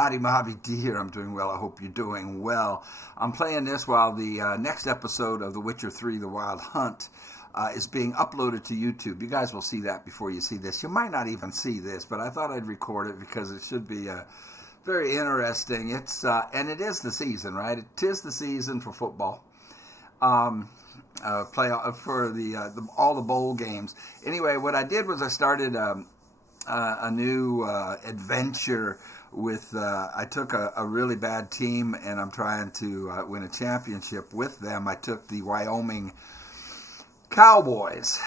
Howdy Mojave D here. I'm doing well. I hope you're doing well. I'm playing this while the next episode of The Witcher 3, The Wild Hunt, is being uploaded to YouTube. You guys will see that before you see this. You might not even see this, but I thought I'd record it because it should be very interesting. And it is the season, right? It is the season for football. Play for all the bowl games. Anyway, what I did was I started a new adventure with I took a really bad team and I'm trying to win a championship with them. I took the Wyoming Cowboys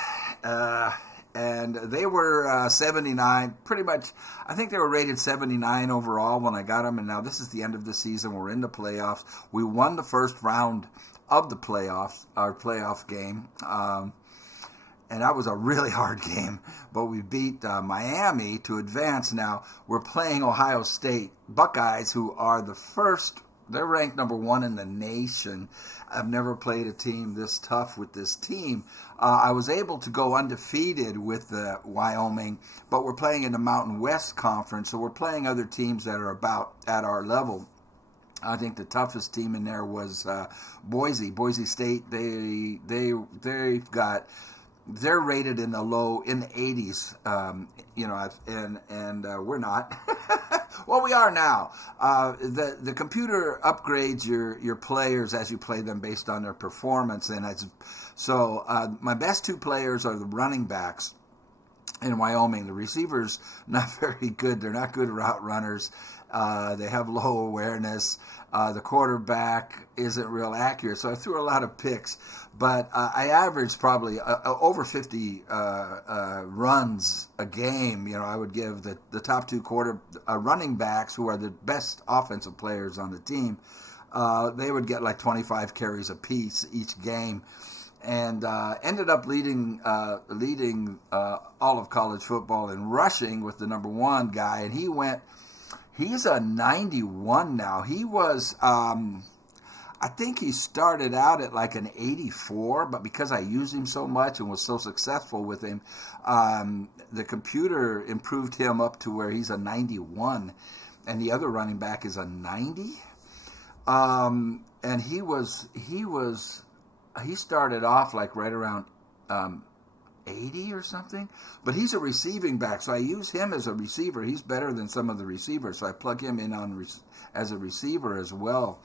and they were 79, pretty much. I think they were rated 79 overall when I got them, and now this is the end of the season. We're in the playoffs. We won the first round of the playoffs, our playoff game, and that was a really hard game, but we beat Miami to advance. Now we're playing Ohio State Buckeyes, who are they're ranked number 1 in the nation. I've never played a team this tough with this team. I was able to go undefeated with Wyoming, but we're playing in the Mountain West Conference, so we're playing other teams that are about at our level. I think the toughest team in there was Boise State. They're rated in the 80s, and we're not. Well, we are now. The computer upgrades your players as you play them based on their performance, and my best 2 players are the running backs in Wyoming. The receivers, not very good. They're not good route runners. They have low awareness. The quarterback isn't real accurate, so I threw a lot of picks. But I averaged probably over 50 runs a game. I would give the top 2 running backs, who are the best offensive players on the team, they would get like 25 carries apiece each game. And ended up leading all of college football in rushing with the number 1 guy, and he's a 91 now. He was, I think he started out at like an 84, but because I used him so much and was so successful with him, the computer improved him up to where he's a 91, and the other running back is a 90. And he started off like right around 80 or something, but he's a receiving back, so I use him as a receiver. He's better than some of the receivers, so I plug him in as a receiver as well.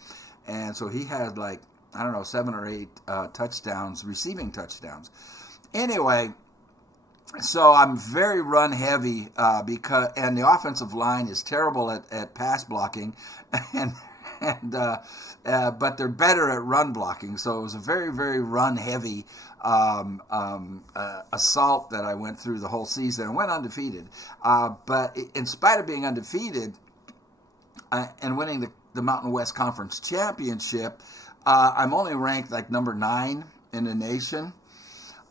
And so he had 7 or 8 touchdowns, receiving touchdowns. Anyway, so I'm very run heavy and the offensive line is terrible at pass blocking, but they're better at run blocking. So it was a very, very run heavy assault that I went through the whole season and went undefeated. But in spite of being undefeated and winning the Mountain West Conference Championship, I'm only ranked like number 9 in the nation.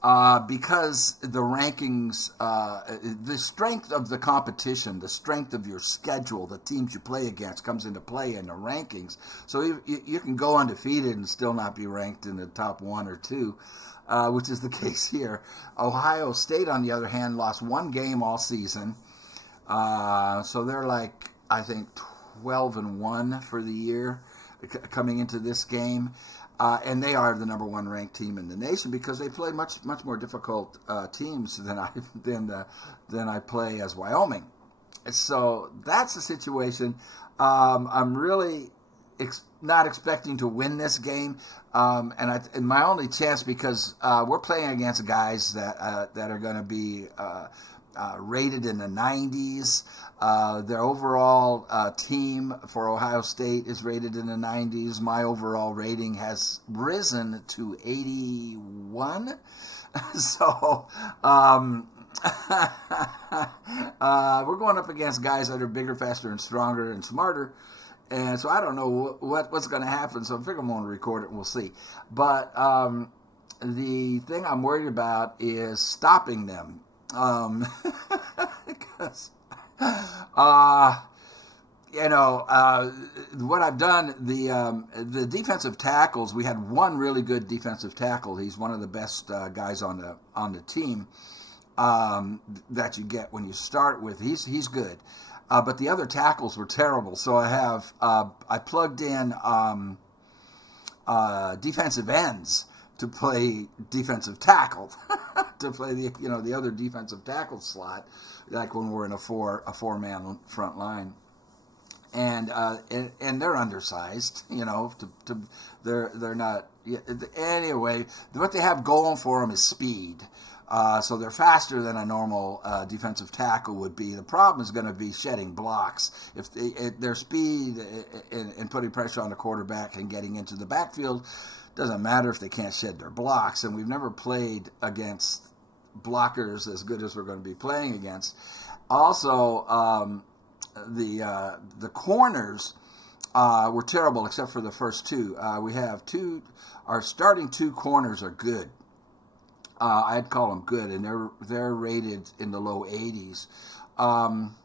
Because the rankings, the strength of the competition, the strength of your schedule, the teams you play against comes into play in the rankings. So you can go undefeated and still not be ranked in the top 1 or 2, which is the case here. Ohio State, on the other hand, lost 1 game all season. So they're I think 12-1 for the year coming into this game. And they are the number 1 ranked team in the nation because they play much more difficult teams than I play as Wyoming. So that's the situation. I'm really not expecting to win this game, and my only chance, because we're playing against guys that are going to be rated in the 90s. Their overall team for Ohio State is rated in the 90s. My overall rating has risen to 81. So we're going up against guys that are bigger, faster, and stronger and smarter. And so I don't know what's going to happen. So I figure I'm going to record it and we'll see. But the thing I'm worried about is stopping them. Because what I've done, the defensive tackles, we had 1 really good defensive tackle. He's one of the best guys on the team that you get when you start with. He's good. but the other tackles were terrible. So I plugged in defensive ends to play defensive tackle, to play the other defensive tackle slot, like when we're in a four-man front line. And they're undersized, they're not. Anyway, what they have going for them is speed. So they're faster than a normal defensive tackle would be. The problem is going to be shedding blocks. If their speed and putting pressure on the quarterback and getting into the backfield, doesn't matter if they can't shed their blocks. And we've never played against blockers as good as we're going to be playing against. Also, the corners were terrible except for the first two. We have our starting two corners are good. I'd call them good, and they're rated in the low 80s. I'm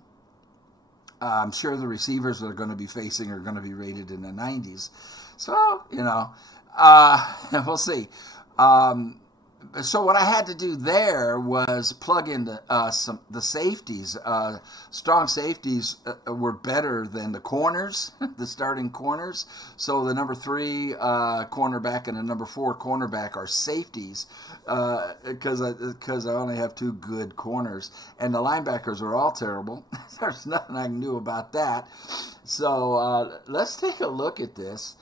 sure the receivers that are going to be facing are going to be rated in the 90s. So, we'll see. So what I had to do there was plug in the safeties. Strong safeties were better than the corners, the starting corners. So the number 3 cornerback and the number 4 cornerback are safeties because I only have 2 good corners. And the linebackers are all terrible. There's nothing I can do about that. So let's take a look at this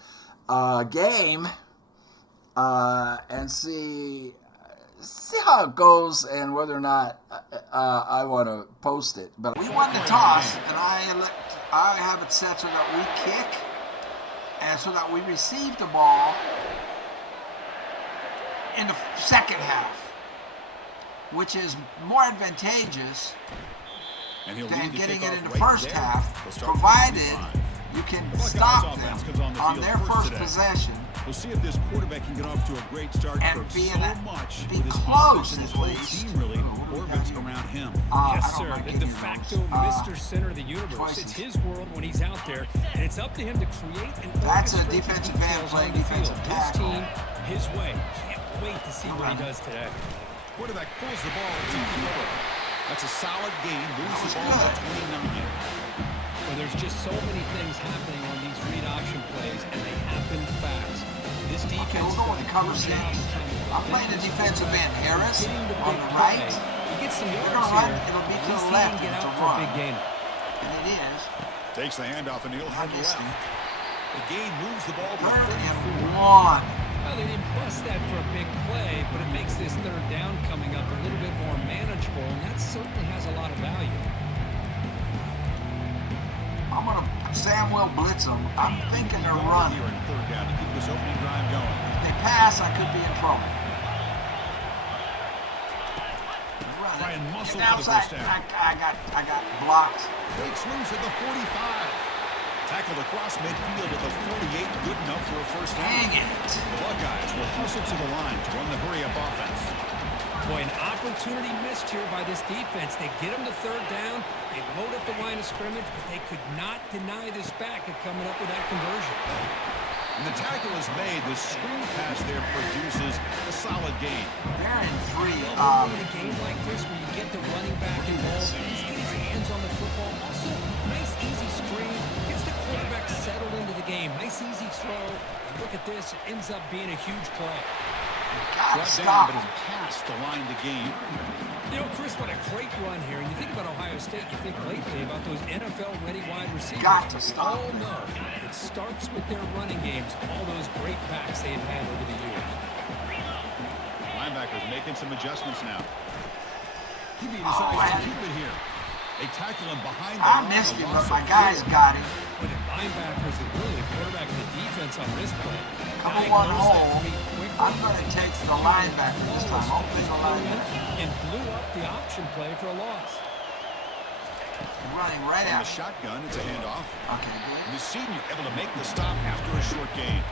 game and see how it goes and whether or not I want to post it. But we won the toss, and I have it set so that we kick and so that we receive the ball in the second half, which is more advantageous than getting it in the first half, provided you can stop them on their first possession. We'll see if this quarterback can get off to a great start and for be much be with his close offense and at his whole least. team really orbits around him. Yes, sir. The de facto Mr. Center of the universe. It's his world when he's out there, and it's up to him to create and That's a orchestrate defensive the end details playing on the field. defensive His tackle. team, his way. Can't wait to see what he does today. Quarterback pulls the ball to the middle. That's a solid gain. Moves the ball to 29. Well, there's just so many things happening on these read option plays, and they happen fast. This defense we'll go with the cover 6. I'm playing the defensive end. Harris on the right. He gets some They're yards going to run. here. It'll be At to least the he left. can get It's out a for a run. big gain. And it is. Takes the handoff, and he'll head left. The gain moves the ball to 3rd 34. and 1. Well, they didn't bust that for a big play, but it makes this third down coming up a little bit more manageable, and that certainly has a lot of value. I'm going to Sam will blitz them. I'm thinking they're running. Here in 3rd down to keep this opening drive going. If they pass, I could be in trouble. Try and muscle Get for the outside. first down. I got blocked. Fake swings at the 45. Tackled across midfield at the 48. Good enough for a first down. Dang it. The Buckeyes will hustle to the line to run the hurry-up offense. Boy, an opportunity missed here by this defense. They get them to 3rd down. They load up the line of scrimmage, but they could not deny this back of coming up with that conversion. And the tackle is made. The screen pass there produces a solid gain. They're in 3. In a game like this where you get the running back involved, he's got his hands on the football. Also, nice easy screen. Gets the quarterback settled into the game. Nice easy throw. And look at this. It ends up being a huge play. God, Brought down, stop. but he's past the line to gain. You know, Chris, what a great run here. And you think about Ohio State, you think lately about those NFL-ready wide receivers. Got to But stop. all know it starts with their running games, all those great backs they've had over the years. Linebackers making some adjustments now. QB decides to keep it here. They tackle him behind the I line. missed A him, loss but my of guys 4. got him. But the linebackers are really the quarterback and the defense on this play. Cover one Diagnosed that hole. read quickly. I'm going to take the linebacker this time. I'll pick the linebacker. And blew up the option play for a loss. They're running right On out. the shotgun, it's a handoff. Okay, good. And the senior able to make the stop after a short gain.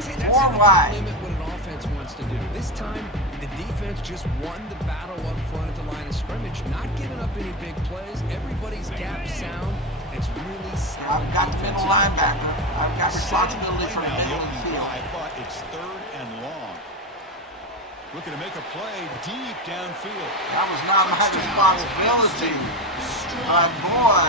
See, that's 4 how you wide. limit what an offense wants to do. This time, the defense just won the battle up front at the line of scrimmage, not giving up any big plays. Everybody's gap sound. It's really sound. I've got the middle linebacker. I've got responsibility for the Now, the middle of the opening field. drive, but it's 3rd and long. Looking to make a play deep downfield. That was not my responsibility. But boy,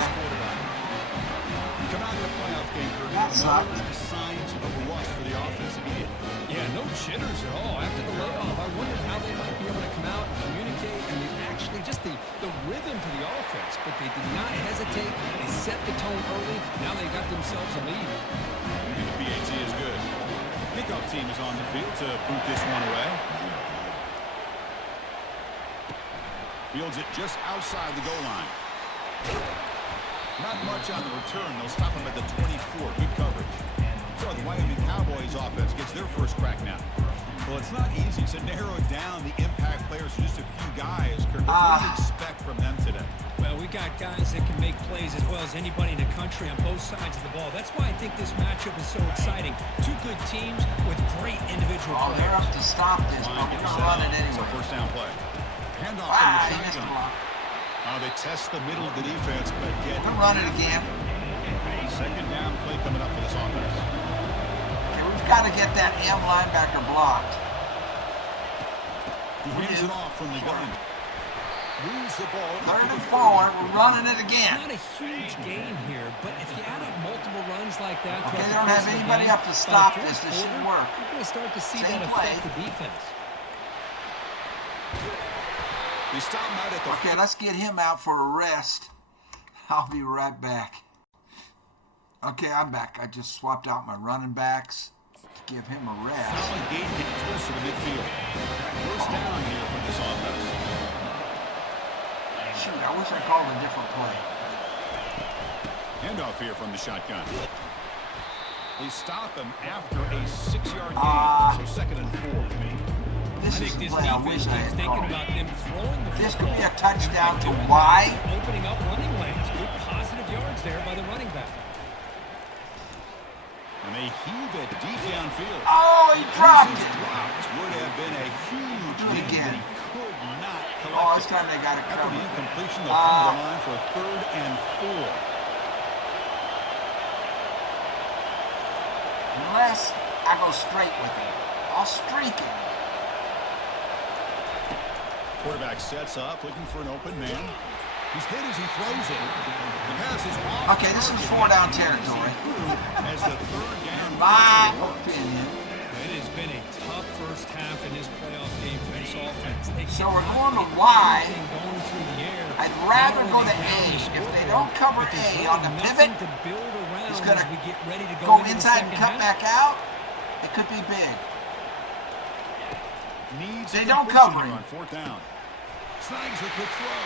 Come out of the playoff game, Kirk. that sucked. No signs of a rust for the offense immediately. Yeah, no jitters at all. After the layoff, I wondered how they might be able to come out and communicate and actually just the rhythm to the offense. But they did not hesitate. They set the tone early. Now they got themselves a lead. And the PAT is good. Kickoff team is on the field to boot this one away. Fields it just outside the goal line. Not much on the return. They'll stop him at the 24. Good coverage. So the Wyoming Cowboys offense gets their first crack now. Well, it's not easy to narrow down the impact players to just a few guys. Kirk, what do you expect from them today? Well, we got guys that can make plays as well as anybody in the country on both sides of the ball. That's why I think this matchup is so exciting. Two good teams with great individual Oh, they're players. up to stop this, but we're going to run it It's a anyway. first down play. Handoff from the He missed the shotgun. block. They test the middle of the defense, but get We're going to run it again. second down play coming up for this offense. Okay, we've got to get that M linebacker blocked. He hands it off from the gun. Moves the ball. Third and forward, we're running it It's again. not a huge gain here, but if you add up multiple runs like that, Okay, throughout they the don't course have of the anybody game, up to by the stop fourth this. This quarter, should work. You're going to start to see Same that play. affect the defense. They stop him out at the Okay, let's get him out for a rest. I'll be right back. Okay, I'm back. I just swapped out my running backs to give him a rest. solid gain getting close to the midfield. First down here for this offense. Shoot, I wish I called a different play. Handoff here from the shotgun. They stop him after a 6-yard gain, so second and 4. This I is think the this play I defense wish I keeps had thinking called. about them throwing the This football. could be a touchdown And by to doing Y. that, opening up running lanes. Good positive yards there by the running back. And they heave it deep downfield. Oh, he dropped This it. dropped would have been a huge Do it gain, again. but he could not Oh, collect this it. time they got it After the covered. incompletion, they'll come to the line for a 3rd and 4. Unless I go straight with him. I'll streak him. Quarterback sets up, looking for an open man. He's hit as he throws it. The pass is off. Okay, this is 4-down territory. As the 3rd down. My opinion. It has been a tough first half in this playoff game for this offense. They So we're cannot going to get Y. anything going through the air. I'd rather Not go only to down A. the If they scoreboard, don't cover but there's A really on the nothing pivot, to build around he's going as we to get ready to go into the inside and second cut half. back out. It could be big. Needs They a don't completion cover here him. on 4th down. Snags a quick throw.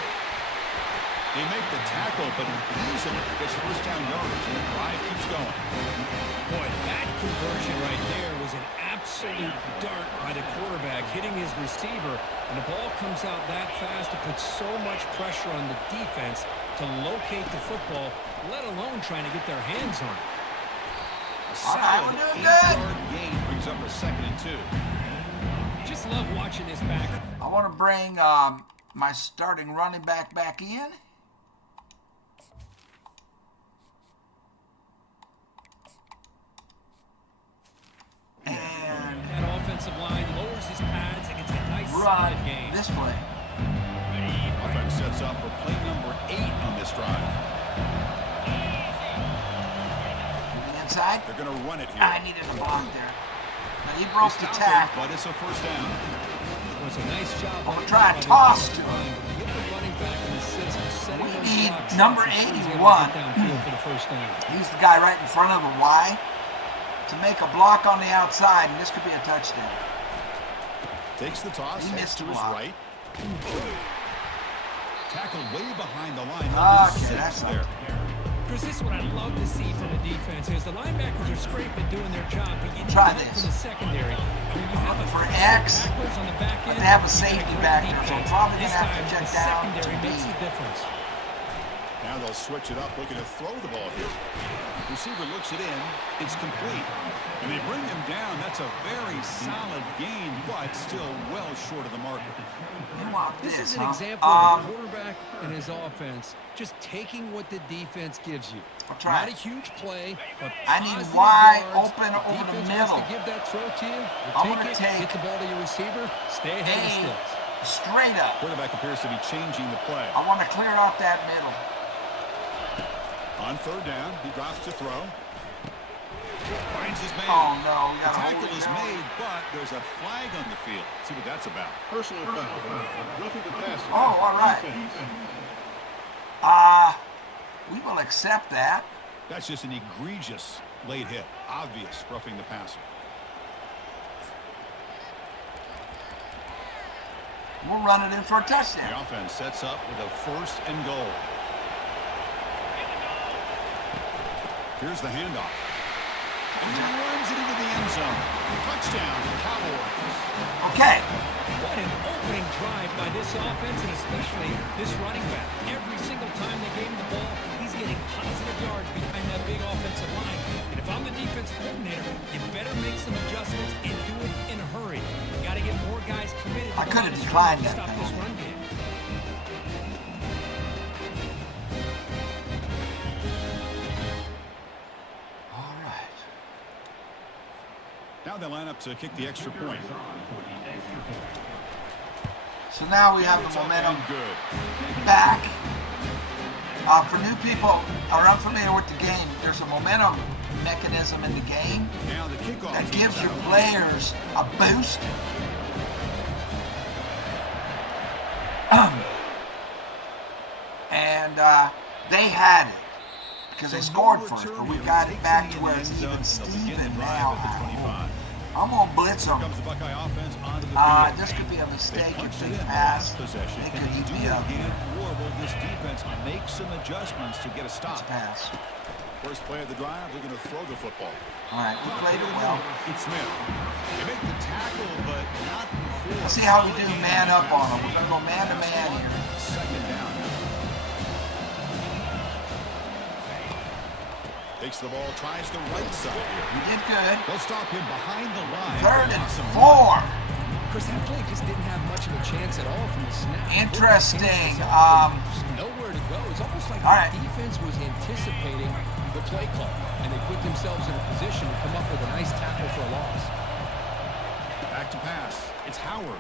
They make the tackle, but easily gets first down yardage, and the drive keeps going. Boy, that conversion right there was an absolute dart by the quarterback, hitting his receiver, and the ball comes out that fast to put so much pressure on the defense to locate the football, let alone trying to get their hands on it. A All right, solid we're doing good. 8-yard gain brings up a 2nd and 2. Just love watching this back. I want to bring my starting running back in. And That offensive line lowers his pads and gets a nice run solid gain. this play. Offense sets up for play number 8 on this drive. To the inside. They're going to run it here. I needed a block there. But he They broke the stop tackle. him, but it's a first down. It was a nice job. I'm gonna by try a the toss offensive to him. line. Give the running back an assist for setting We those need blocks number up before he's 81. able to get downfield for the first down. He's the guy right in front of the Y to make a block on the outside, and this could be a touchdown. Takes the toss, He heads missed to a his block. right. Tackled way behind the line. Okay, Six that's there. Chris, this is what I love to see from the defense is the linebackers are scraping, doing their job, but you need Try help this. from the secondary. And when you have For a X, tacklers on the back but end, they have a you got safety great back there, so defense. probably This gonna have to time, check the down secondary to makes B. the difference. Now they'll switch it up, looking to throw the ball here. Receiver looks it in. It's complete. And they bring him down. That's a very solid gain, but still well short of the marker. This is an example of a quarterback and his offense just taking what the defense gives you. Not a huge play, but I need wide open the over the defense middle. wants to give that throw to you. I'm Take it, get the ball to your receiver, stay ahead of the sticks. Straight up. Quarterback appears to be changing the play. I want to clear out that middle. On third down, he drops to throw. Finds his man. Oh, no. We The got tackle is made, but there's a flag on the field. Let's see what that's about. Personal foul. Roughing the passer. Oh, all right. We will accept that. That's just an egregious late hit. Obvious roughing the passer. We'll run it in for a touchdown. The offense sets up with a 1st and goal. Here's the handoff. And he runs it into the end zone. Touchdown, Cowboys. Okay. What an opening drive by this offense, and especially this running back. Every single time they gave him the ball, he's getting positive yards behind that big offensive line. And if I'm the defense coordinator, you better make some adjustments and do it in a hurry. You got to get more guys committed to I could have the line of declined scrimmage to that stop this penalty. run game. All right. Now they line up to kick the extra point. So now we have the It's up momentum and good. back. For new people are unfamiliar with the game, there's a momentum mechanism in the game Now the kickoff that team gives your out. players a boost. And they had it because they scored first, but we got it back to where it's even Steven now. I'm going to blitz them. Comes the Buckeye offense onto the field. This could be a mistake if Punched they it in pass. last possession. They Can could he eat do me it up. again, or will this defense make some adjustments to get a Let's stop? pass. First play of the drive, they're going to throw the football. All right, we played it well. It's Smith. They make the tackle, but not before. Let's see how we do man up on them. We're going to go man to man here. Second down. Takes the ball, tries the right side here. We did good. They'll stop him behind the line. 3rd and Awesome. 4. Chris, that play just didn't have much of a chance at all from the snap. Interesting. Just nowhere to go. It's almost like All right. the defense was anticipating the play call, and they put themselves in a position to come up with a nice tackle for a loss. Back to pass. It's Howard.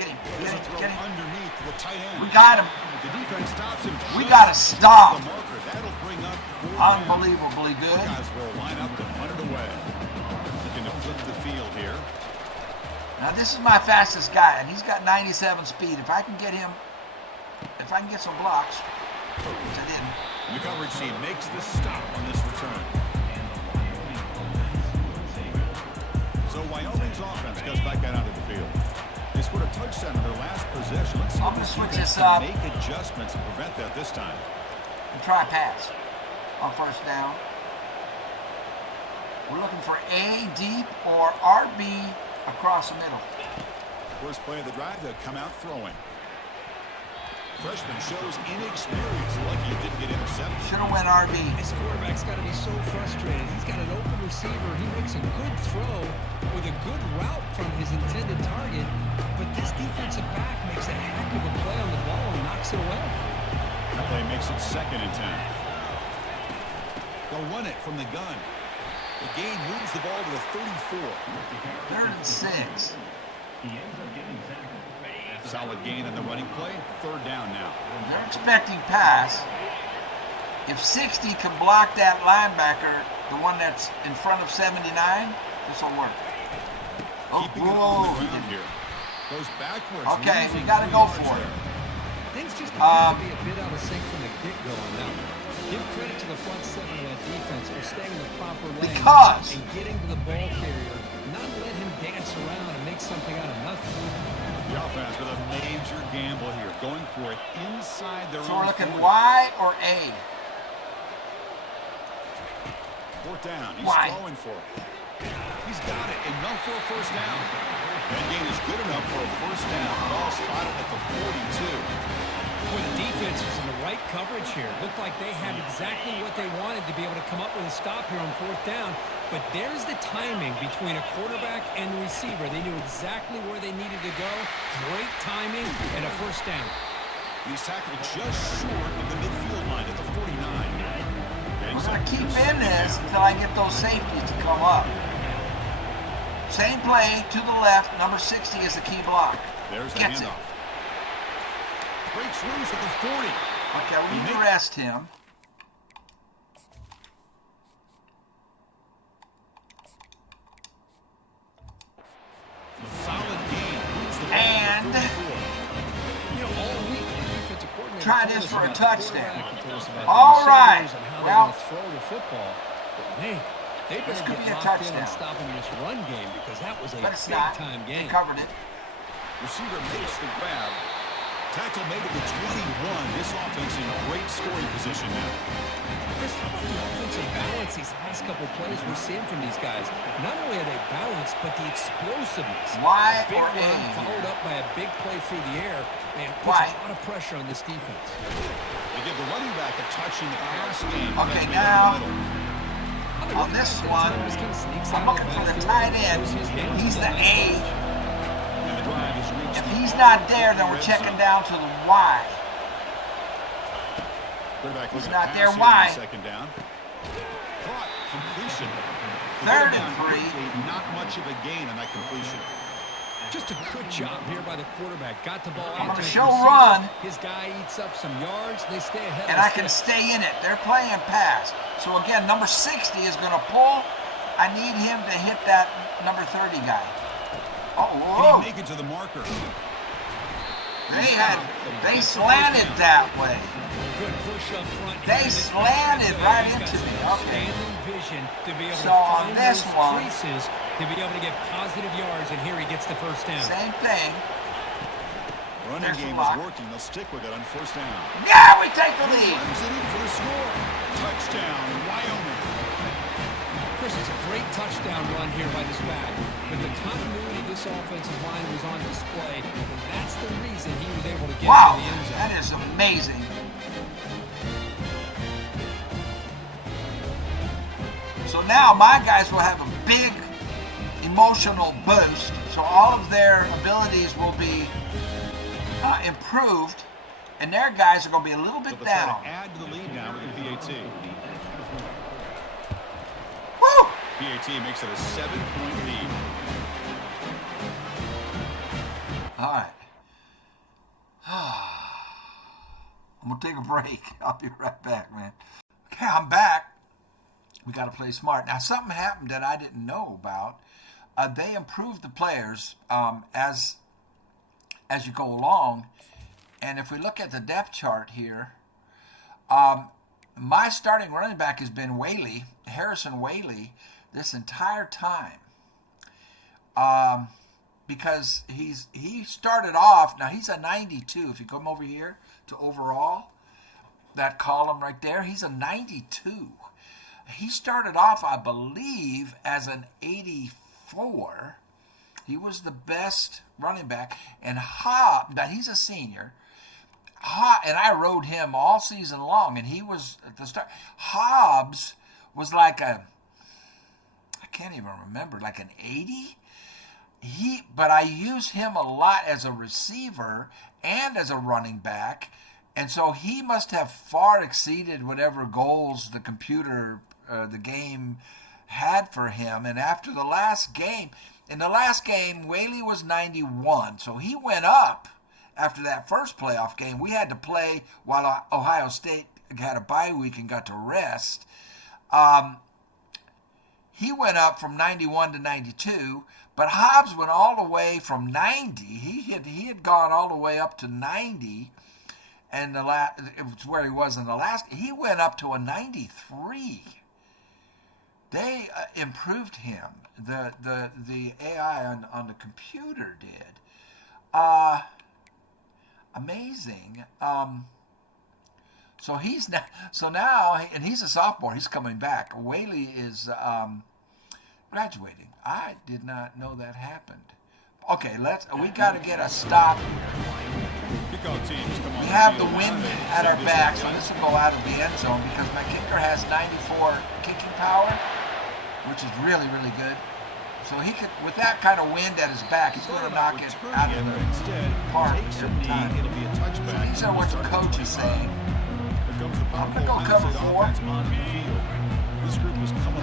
Get him. There's Get a him. throw Get him. underneath to the tight end. We got him. The defense stops him. We just got to stop. the marker. That'll bring up 4 down. Unbelievably good. Guys will line up to punt it away. Looking to flip the field here. Now, this is my fastest guy, and he's got 97 speed. If I can get him, if I can get some blocks, which I didn't. And the coverage team makes the stop on this return. So Wyoming's offense goes back out onto the field. They scored a touchdown in their last possession. Let's see I'm if gonna this switch defense this can up. make adjustments and prevent that this time. And try a pass on 1st down. We're looking for A deep or RB across the middle. First play of the drive, they'll come out throwing. Freshman shows inexperience. Lucky he didn't get intercepted. Should have went RB. This quarterback's got to be so frustrated. He's got an open receiver. He makes a good throw with a good route from his intended target, but this defensive back makes a heck of a play on the ball and knocks it away. That play makes it 2nd and 10. They'll run it from the gun. The gain moves the ball to the 34. 3rd and 6. Solid gain on the running play. 3rd down now. They're expecting pass. If 60 can block that linebacker, the one that's in front of 79, this will work. Oh, Keeping it on whoa, the he ground did. here. Goes backwards. Okay, we losing got to go yards for it. there. Things just appear to be a bit out of sync from the get-go on that one. Give credit to the front 7 of that defense for staying in the proper lane Because- and getting to the ball carrier, not let him dance around and make something out of nothing. The offense with a major gamble here, going for it inside their So own we're looking 40. Y or A? 4th down. He's Y. throwing for it. He's got it, enough for a first down. That gain is good enough for a first down. Ball spotted at the 42. Boy, the defense was in the right coverage here. Looked like they had exactly what they wanted to be able to come up with a stop here on fourth down. But there's the timing between a quarterback and the receiver. They knew exactly where they needed to go. Great timing and a first down. He's tackled just short of the midfield line at the 49. I'm going to keep in this until I get those safeties to come up. Same play to the left. Number 60 is the key block. There's the Gets handoff. it. Breaks loose at the 40. Okay, we need to rest him. Solid game. And all week, the defensive coordinator try told this us for a about the touchdown. quarterback, he told us about the All right. receivers and how Well, they're going to throw the football. But man, they this better could get be a locked in on touchdown. stopping this run game because that was a But it's not. big-time They game. covered it. Receiver makes the grab. Tackle made at the 21. This offense in great scoring position now. Chris, how about the offensive balance these last couple of plays we're seeing from these guys? Not only are they balanced, but the explosiveness. Y A big or run A? followed up by a big play through the air. Man, puts Y. a lot of pressure on this defense. They give the running back a touch in the pass game. Okay, That's now, made in the middle. on this one, I'm looking for the tight end. He's the A. And the drive is reached. If he's not there, then we're checking down to the Y. Quarterback He's looking to not there. pass here on Why? second down. Caught. Completion. Third Down and 3. quickly, not much of a gain on that completion. Just a good job here by the quarterback. Got the ball I'm out gonna to his show receiver. run. His guy eats up some yards. They stay ahead And of I the can sticks. stay in it. They're playing pass. So again, number 60 is going to pull. I need him to hit that number 30 guy. Oh, Can whoa. he make it to the marker? They slanted that way. Good push up front. They slanted right He's got into me. some Okay. outstanding vision to be able So to on find this those one- creases to be able to get positive yards, and here he gets the first down. Same thing. Running There's game the lock. is working. They'll stick with it on first down. Yeah, we take the He lead. runs it in for the score. Touchdown, Wyoming. Chris, it's a great touchdown run here by this back, but the continuity of this offensive line was on display, and that's the reason he was able to get Wow, to the end zone. that is amazing. So now my guys will have a big emotional boost. So all of their abilities will be improved, and their guys are going to be a little So Oh, bit they'll try down. to add to the lead now with the PAT. Woo! PAT makes it a 7-point lead. All right. I'm going to take a break. I'll be right back, man. Okay, I'm back. We got to play smart. Now, something happened that I didn't know about. They improved the players as you go along. And if we look at the depth chart here, my starting running back has been Whaley, Harrison Whaley, this entire time. Because he started off, now he's a 92. If you come over here to overall, that column right there, he's a 92. He started off, I believe, as an 84. He was the best running back. And now he's a senior. And I rode him all season long, and he was at the start. Hobbs was like I can't even remember, like an 80. But I used him a lot as a receiver and as a running back, and so he must have far exceeded whatever goals the game had for him. And after the last game, Whaley was 91, so he went up. After that first playoff game, we had to play while Ohio State had a bye week and got to rest. He went up from 91 to 92, but Hobbs went all the way from 90. He had gone all the way up to 90, and it was where he was in the last. He went up to a 93. They improved him. The AI on the computer did. Amazing. So now, and he's a sophomore. He's coming back. Whaley is Graduating. I did not know that happened. Okay, we got to get a stop here. We have the wind at our back, so this will go out of the end zone because my kicker has 94 kicking power, which is really, really good. So he could, with that kind of wind at his back, he's going to knock it out of the park every time. So these are what the coach is saying. I'm going to go cover 4.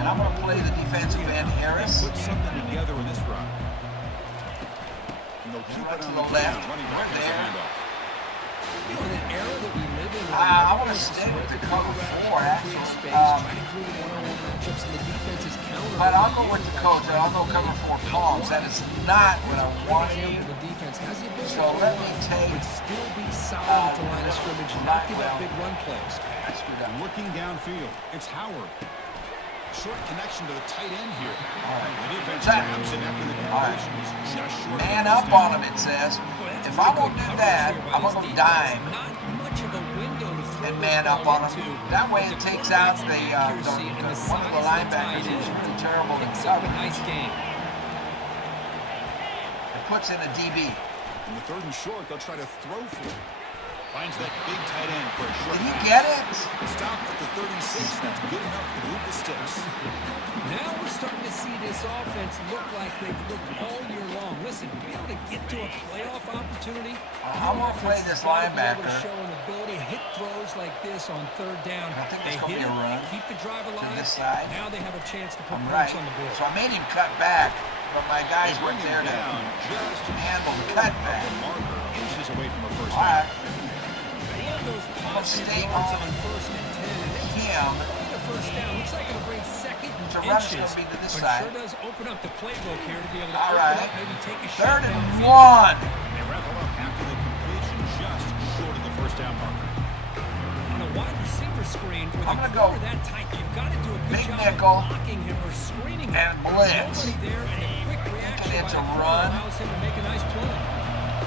And I'm going to play the defensive end Harris. Put something together with this run. Right to the left. We're there. In an era that we live in, I want to stay with the cover 4, actually. But I'll go with the coach, and I'll go cover 4 palms. That is not what I want to do. So let me take still be solid to line of scrimmage, not give up big run plays. Looking downfield, it's Howard. Short connection to the tight end here. The defense grabs it after the conversion is just short. Man up on him, it says. If I won't do that, I'm going to dime and man up on him. That way it takes out one of the linebackers who's really terrible in coverage. It puts in a DB. In the 3rd and short, they'll try to throw for it. Finds that big tight end for a short. Did he get it? Stopped at the 36. That's good enough to move the sticks. Now we're starting to see this offense look like they've looked all year long. Listen, to be able to get to a playoff opportunity, I want to play this linebacker. Show an ability to hit throws like this on 3rd down. I think they it's going to be a run. Keep the drive alive. To this side. Now they have a chance to put points on the board. So I made him cut back, but my guys weren't there to handle the cutback. Inches away from a first down. Let's stay on him. First down. Looks like it'll bring second So run is going to be to this side. Sure does open up the playbook here to be able to all right. maybe take a 3rd shot and 1. They wrap it up after the completion just short of the first down marker. On a wide receiver screen with I'm a going to go that tight, you've got to do a good big job nickel of blocking him or screening him. and blitz. Nobody there, and a quick reaction And it's by a the run. allows him to make a nice play.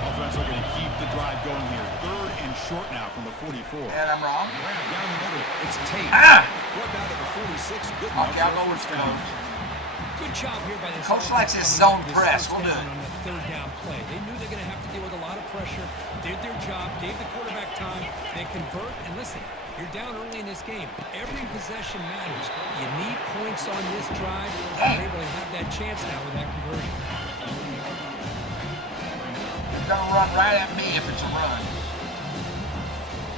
Offense looking to keep the drive going here. 3rd and short now from the 44. And I'm wrong. Down the middle, it's Tate. Ah! Brought down to the 46. Good Okay, I'll go with coach. Good job here by this Coach offense likes his coming zone up with this press. first We'll do down it. on the 3rd down play. They knew they're going to have to deal with a lot of pressure. Did their job, gave the quarterback time. They convert, and listen, you're down early in this game. Every possession matters. You need points on this drive. You're able to have that chance now with that conversion. He's going to run right at me if it's a run.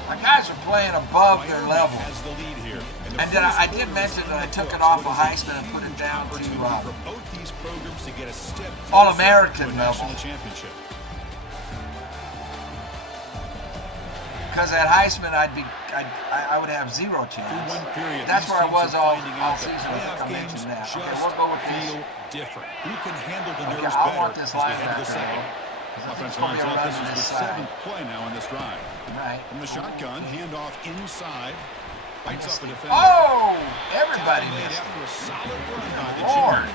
My guys are playing above their level. Has the lead here. And then I did mention that I took it off of Heisman and put it down to both these programs to get a step All-American level. Championship. Because at Heisman, I would have 0 chance. That's where I was all season. I think I mentioned that. Okay, we'll go with this. Different. Who can handle the Okay, nerves I better want this as we head to the linebacker. second? Offense lines up. This is the 7th play now on this drive. Right. From the shotgun, handoff inside. Bites off the defender. Oh! Everybody missed. After a solid run by the Lord.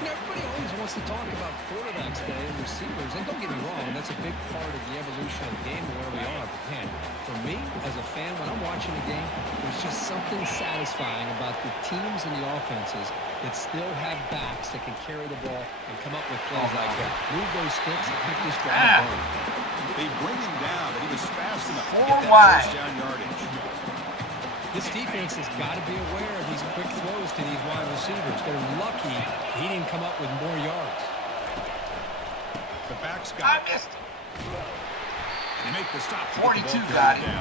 Everybody always wants to talk about quarterbacks today and receivers, and don't get me wrong, that's a big part of the evolution of the game and where we are. But man, for me, as a fan, when I'm watching the game, there's just something satisfying about the teams and the offenses that still have backs that can carry the ball and come up with plays like that. Move those sticks and keep this drive going. They bring him down, but he was fast enough to 4 get that wide. first down yardage. This defense has got to be aware of these quick throws to these wide receivers. They're lucky he didn't come up with more yards. The back's I got it. missed it. They make the stop. 42 got him.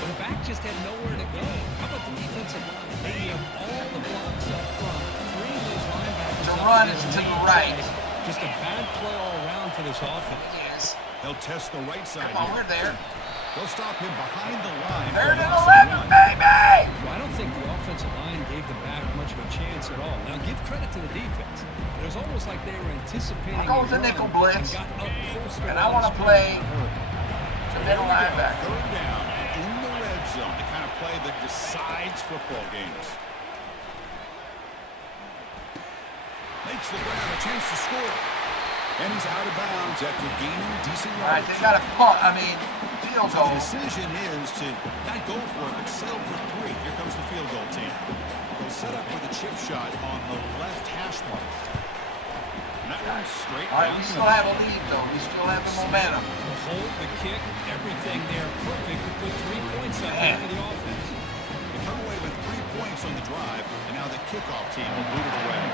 But the back just had nowhere to go. How about the defensive line? They have all the blocks up front. 3 of those linebackers. The run is to the right. Just a bad play all around for this offense. Yes. They'll test the right side. Come on, here. we're there. They'll stop him behind the line. Third and for a 11, loss of 1. baby! Well, I don't think the offensive line gave the back much of a chance at all. Now, give credit to the defense. It was almost like they were anticipating I'll go with the a run nickel blitz. and got up close to And the I want to line of play scrimmage. the middle linebacker. 3rd down in the red zone. The kind of play that decides football games. Makes the ground a chance to score. And he's out of bounds after gaining decent All right, yards. they got a punt. Field So the goal. decision is to not go for it, but settle for 3. Here comes the field goal team. They'll set up with a chip shot on the left hash mark. And that one's straight All right, down we the still have a lead, though. We still have the momentum. The hold, the kick, everything there perfect to put 3 points up there for the offense. They come away with 3 points on the drive, and now the kickoff team will boot it away.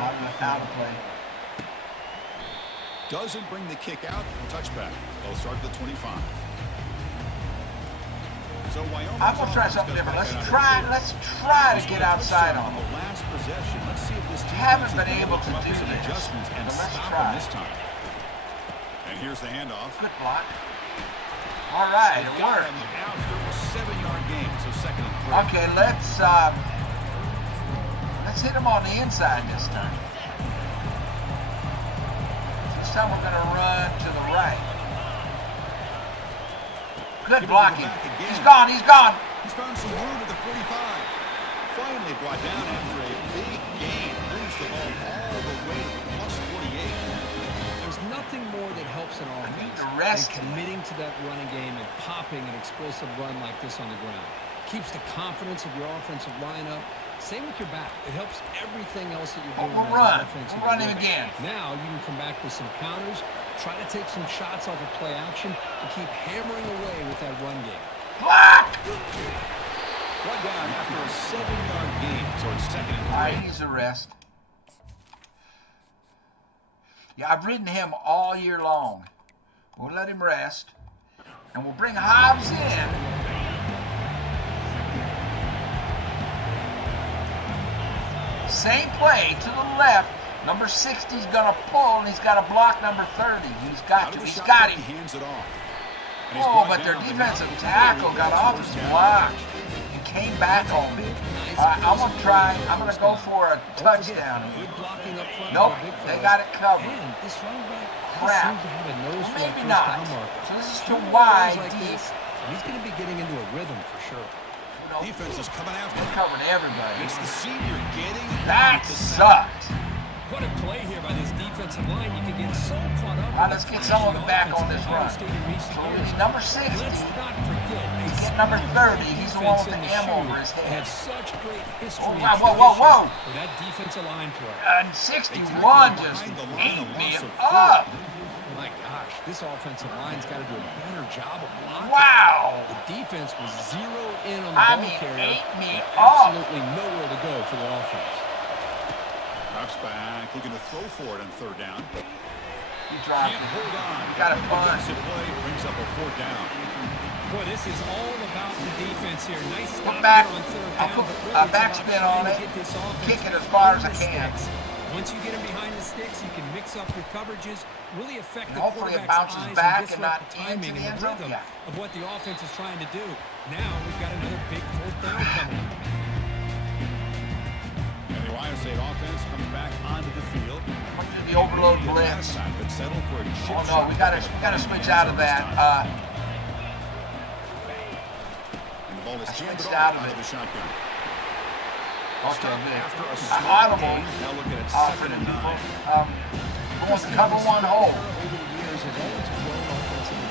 Not enough time to play. Doesn't bring the kick out. Touchback. They'll start at the 25. So Wyoming. I'm gonna try something different. Let's try to get outside on them. The last possession. Let's see if this team Haven't been able to do some this, adjustments and but let's stop try. them this time. And here's the handoff. Good block. All right, it Got worked. him after a 7-yard gain, so 2nd and 3. Okay, let's hit him on the inside this time. This time we're gonna run to the right. Good blocking. He's gone. He's gone. He's found some room at the 45. Finally brought down after a big gain. Moves the ball all the way to the plus 48. There's nothing more that helps an offense rest than committing to that running game and popping an explosive run like this on the ground. Keeps the confidence of your offensive lineup. Same with your back. It helps everything else that you're doing as an offensive We'll run him unit. again. Now you can come back with some counters, try to take some shots off of play action, and keep hammering away with that run game. Block! One down after a 7-yard gain, so it's 2nd and 3. All right, he needs a rest. Yeah, I've ridden him all year long. We'll let him rest, and we'll bring Hobbs in. Same play to the left. Number 60 is going to pull, and he's got to block number 30. He's got to. He's got him. He hands it off. Oh, but their defensive tackle got off his block and came back on me. All right, I'm going to try. I'm going to go for a touchdown. Nope, they got it covered. Crap. Well, maybe not. So this is too wide deep. He's going to be getting into a rhythm for sure. Defense is coming after They're him. covering everybody. It's the senior getting That the sack. sucked. What a play here by this defensive line. You can get so caught up. All right, let's get some of it back on this run. So he's number 60. Let's not forget. Let's get number 30. He's the one with the M over his They head. have such great history. Oh, and whoa, whoa, whoa, tradition with that defensive line play. And 61 just ate me up. My gosh, this offensive line's got to do a better job of blocking. Wow. The defense was zeroed in on the I ball mean, carrier. ate me But up. absolutely nowhere to go for the offense. Drops back, looking to throw for it on 3rd down. You dropped Can't it. hold on. You got it fun. Defensive play brings up a 4th down. Boy, this is all about the defense here. Nice stop Put back. here on 3rd I'll down, put but a really it's about backspin trying on to it. get this offense Kick it as far as I behind the can. sticks. Once you get them behind the sticks, you can mix up your coverages, really affect And the hopefully it quarterback's bounces eyes back and and not disrupt the into timing the and end the zone. rhythm Yeah. of what the offense is trying to do. Now we've got another big 4th down coming up. And the Ohio State offense comes back onto the field. The overload Last blitz. time, but settled for a chip Oh no, shot. we gotta switch out of that. And the ball is handed switched off out of onto it. the shotgun. Okay, Stop good. after a slow Audible. gain. Now looking at For 2nd the and people. 9. Going to cover one hole. Over the years has always grown offensively.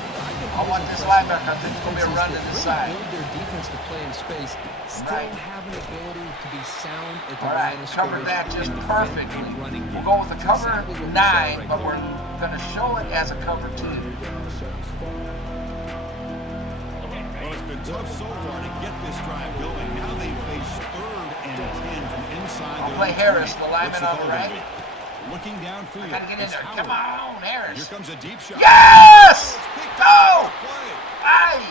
I want this linebacker. I think it's going to be a run to the side. Build their defense to play in space. Still Right. have an ability to be sound at the All right, line of covered scrimmage that just and defend perfectly. a running We'll game. go with a cover Exactly what we saw 9, right but there. we're going to show it as a cover 2. Well, it's been tough so far to get this drive going. Now they face 3rd and 10 from inside. I'll their play own Harris, 20. the lineman What's the on the call gonna right. be? Looking downfield. Gotta get in It's there. Howard. Come on, Harris. Here comes a deep shot. Yes! Oh, it's picked Go! up. Good play. Aye!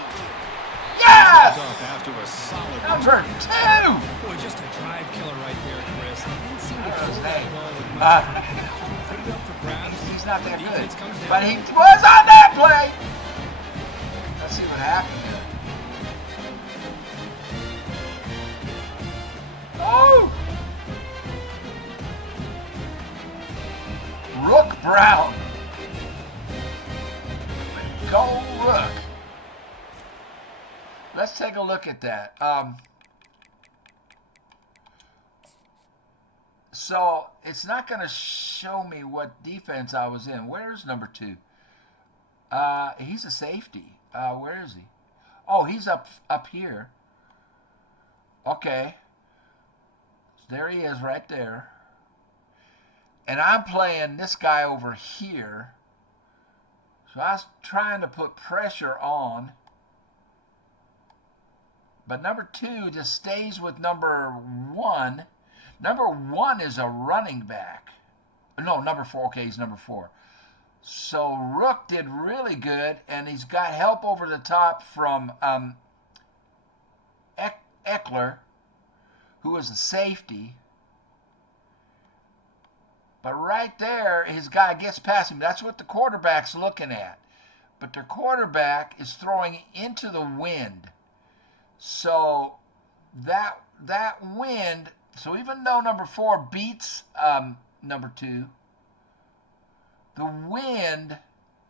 Yes! Up after a solid Number 2! Boy, just a drive killer right there, Chris. He didn't seem to What's throw his that name? ball with much put it up for grabs. He's not that good. Defense comes down. But he was on that play! Let's see what happened here. Oh! Rook Brown. Go Rook. Let's take a look at that. So it's not going to show me what defense I was in. Where's number 2? He's a safety. Where is he? Oh, he's up here. Okay. There he is right there. And I'm playing this guy over here. So I was trying to put pressure on. But number 2 just stays with number 1. Number 1 is a running back. No, number 4. Okay, he's number 4. So Rook did really good, and he's got help over the top from Eckler, who is a safety. But right there, his guy gets past him. That's what the quarterback's looking at. But their quarterback is throwing into the wind. So that wind, so even though number 4 beats number 2, the wind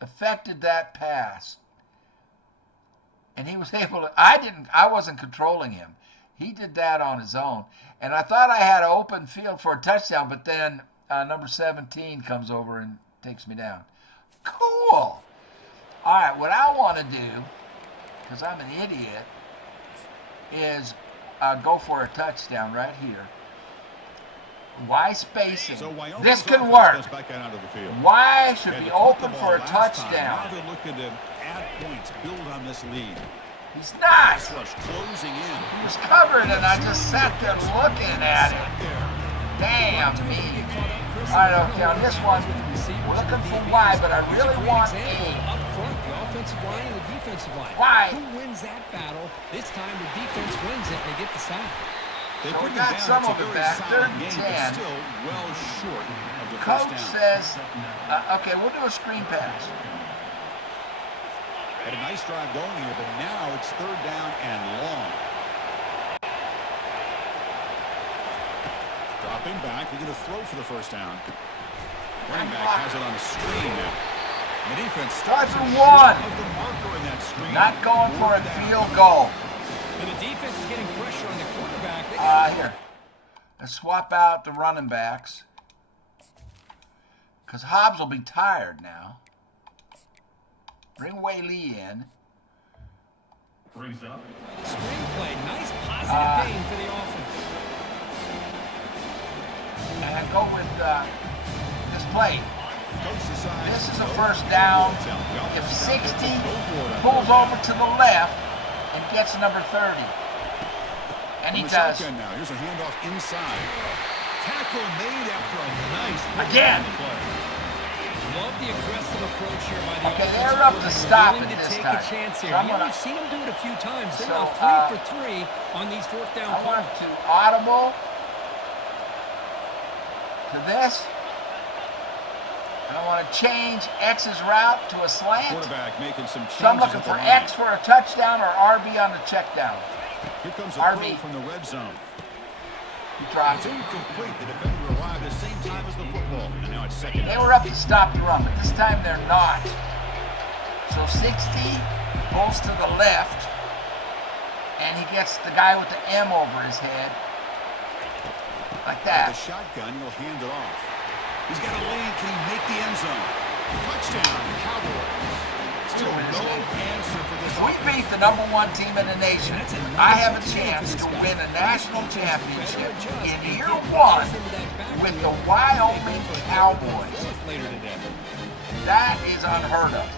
affected that pass. And he was able to, I wasn't controlling him. He did that on his own. And I thought I had an open field for a touchdown, but then number 17 comes over and takes me down. Cool. All right, what I want to do, because I'm an idiot, is go for a touchdown right here. Y spacing. So this can work. Y should And be to put the open ball for a last time, touchdown. Now they're looking to add points, build on this lead. He's not. Pass rush closing in. He's covered, and I just sat there looking at it. Damn me. All right, okay, on this one, we're looking for Y, but I really want up A. front, the offensive line and the defensive line. Y. Who wins that battle? This time the defense wins it and they get the sack. They So we bring it got down. some It's a of it very back. solid 3rd and game, 10. but still well short of the Coach first down. says, okay, we'll do a screen pass. Had a nice drive going here, but now it's 3rd down and long. Dropping back, we're going to throw for the first down. Running back has it on the screen now. The defense starts Starts to with 1. of the marker in that screen. Not going for a 4th down. field goal. And the defense is getting pressure on the quarterback. Here. Let's swap out the running backs. Because Hobbs will be tired now. Bring Whaley in. Screenplay, nice positive gain for the offense. And go with this play. Coach decides This is a to go first down. for it. Well, If it's 60 got to go for it. pulls over to the left and gets number 30. And he From the does. shotgun now. Here's a handoff inside. Tackle made after a nice Again. play. Love the aggressive approach here by the Okay, offensive they're up to coordinator, stop willing it to this take time. a chance here. So I'm gonna- We've seen them do it a few times. They're So, now 3 for 3 on these 4th down I want calls. to audible to this. And I want to change X's route to a slant. Quarterback making some changes So I'm looking at the for line. X for a touchdown or RB on the check down. Here comes a RB. throw from the red zone. He tries It's it. incomplete. The defender arrived at the same time as the football. And now it's 2nd They down. were up to stop the run, but this time they're not. So 60 pulls to the left, and he gets the guy with the M over his head, like The that. shotgun, he'll hand it off. He's got a lead. Can he make the end zone? Touchdown, Cowboys. Still no answer for this We offense. beat the #1 team in the nation. I have a chance to win a national championship in year 1 with the Wyoming Cowboys. Later today. That is unheard of.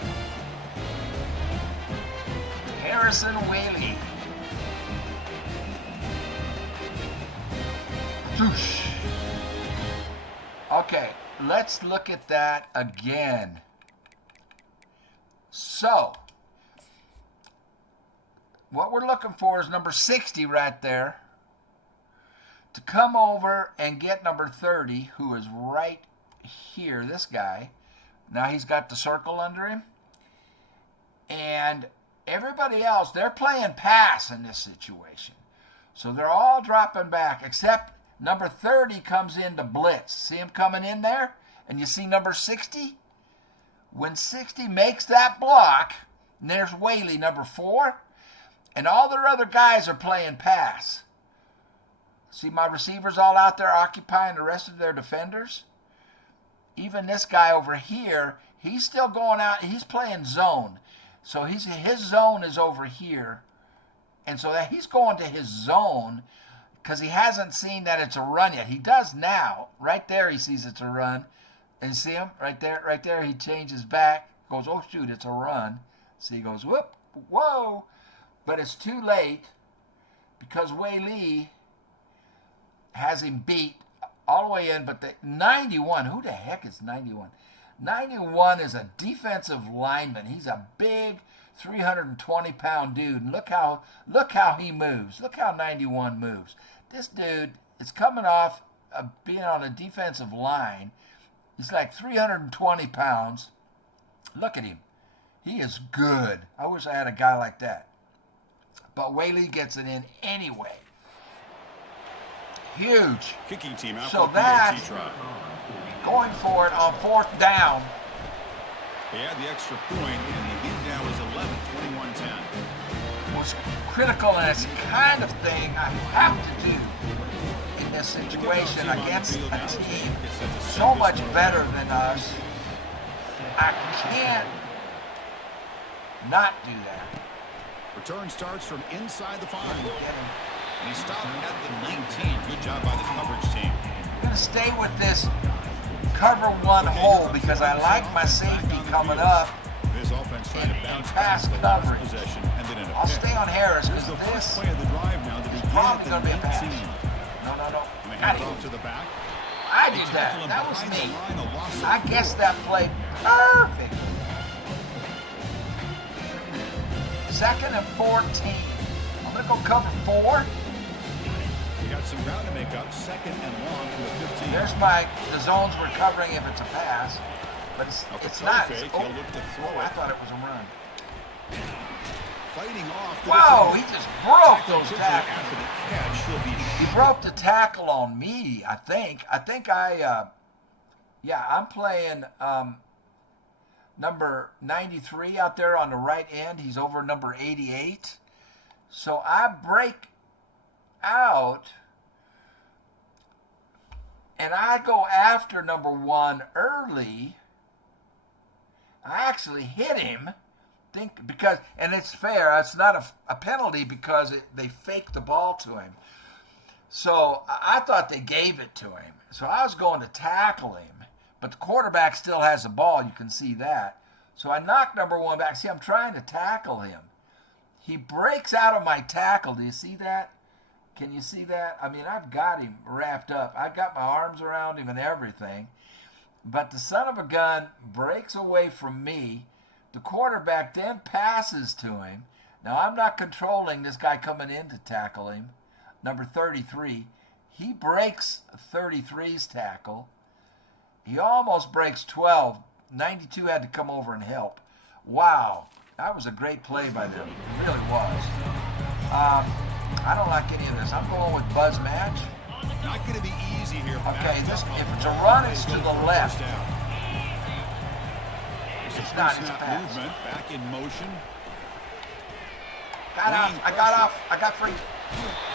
Harrison Whaley. Swoosh. Okay, let's look at that again. So, what we're looking for is number 60 right there to come over and get number 30, who is right here, this guy. Now he's got the circle under him. And everybody else, they're playing pass in this situation. So they're all dropping back, except number 30 comes in to blitz. See him coming in there? And you see number 60? When 60 makes that block, and there's Whaley, number 4, and all their other guys are playing pass. See my receivers all out there occupying the rest of their defenders? Even this guy over here, he's still going out. He's playing zone. So his zone is over here. And so that he's going to his zone, because he hasn't seen that it's a run yet. He does now. Right there he sees it's a run. And you see him? Right there. He changes back. Goes, oh, shoot, it's a run. See, he goes, whoop, whoa. But it's too late because Wei Lee has him beat all the way in. But the 91, who the heck is 91? 91 is a defensive lineman. He's a big 320-pound dude. And look how he moves. Look how 91 moves. This dude is coming off of being on a defensive line. He's like 320 pounds. Look at him. He is good. I wish I had a guy like that. But Wei Lee gets it in anyway. Huge. Kicking team out So for that, PAT try. going for it on 4th down. They had the extra point, and the lead now is 11-21-10. Was critical, and it's the kind of thing I have to do in this situation against a team so much better than us. I can't not do that. Return starts from inside the 5. And he stopped at the 19. Good job by the coverage team. I'm going to stay with this cover 1 hole because I like my safety coming up. His offense trying to bounce pass back coverage. Possession, and then in a I'll pick. stay on Harris Here's because the first this play of the drive now to is begin probably at going the to be a pass. 19. No. And they Got hand it him. off to the back. I They did tackle that. him That was behind the neat. line, a loss of I 4. guessed that play perfect. 2nd and 14. I'm going to go cover 4. We got some ground to make up. 2nd and long from the 15. There's the zones we're covering if it's a pass. But it's not. Fake, Oh, he'll look to throw I it. thought it was a run. Fighting off. the Whoa, he defender. just broke Tackling those quickly tackles. after the catch. He'll be He broke the tackle on me, I think. I'm playing number 93 out there on the right end. He's over number 88. So I break out, and I go after number 1 early. I actually hit him. And it's fair. It's not a penalty because they faked the ball to him. So I thought they gave it to him. So I was going to tackle him, but the quarterback still has the ball. You can see that. So I knocked number 1 back. See, I'm trying to tackle him. He breaks out of my tackle. Do you see that? Can you see that? I mean, I've got him wrapped up. I've got my arms around him and everything. But the son of a gun breaks away from me. The quarterback then passes to him. Now, I'm not controlling this guy coming in to tackle him. Number 33. He breaks 33's tackle. He almost breaks 12. 92 had to come over and help. Wow. That was a great play by them. It really was. I don't like any of this. I'm going with Buzz match. not going to be easy here. Okay, if it's a run, it's to the left. It's not, it's a pass. Movement back in motion. Got off. I got off. I got free.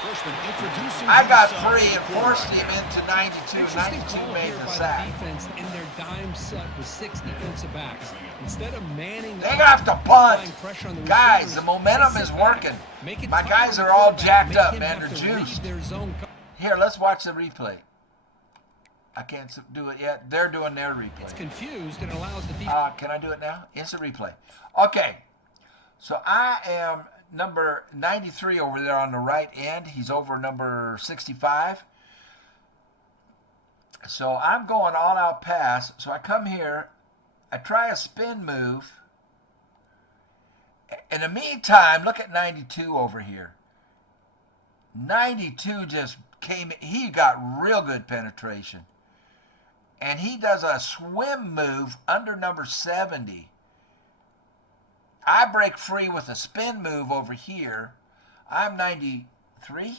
Freshman introducing I got himself free to and the forced quarterback. him into 92. Interesting 92 call made here the by sack. the defense in their dime set with 6 defensive backs. Instead of manning They up, have to punt. applying pressure on the Guys, receivers, the momentum they is sit back, working. make it My tough guys on the are all quarterback, jacked make up, him man. have They're to read juiced. their zone Here, let's watch the replay. I can't do it yet. They're doing their It's replay. confused and allows the defense. Can I do it now? Instant replay. Okay. So I am number 93 over there on the right end. He's over number 65. So I'm going all out pass. So I come here. I try a spin move. In the meantime, look at 92 over here. 92 just came. He got real good penetration. And he does a swim move under number 70. I break free with a spin move over here. I'm 93.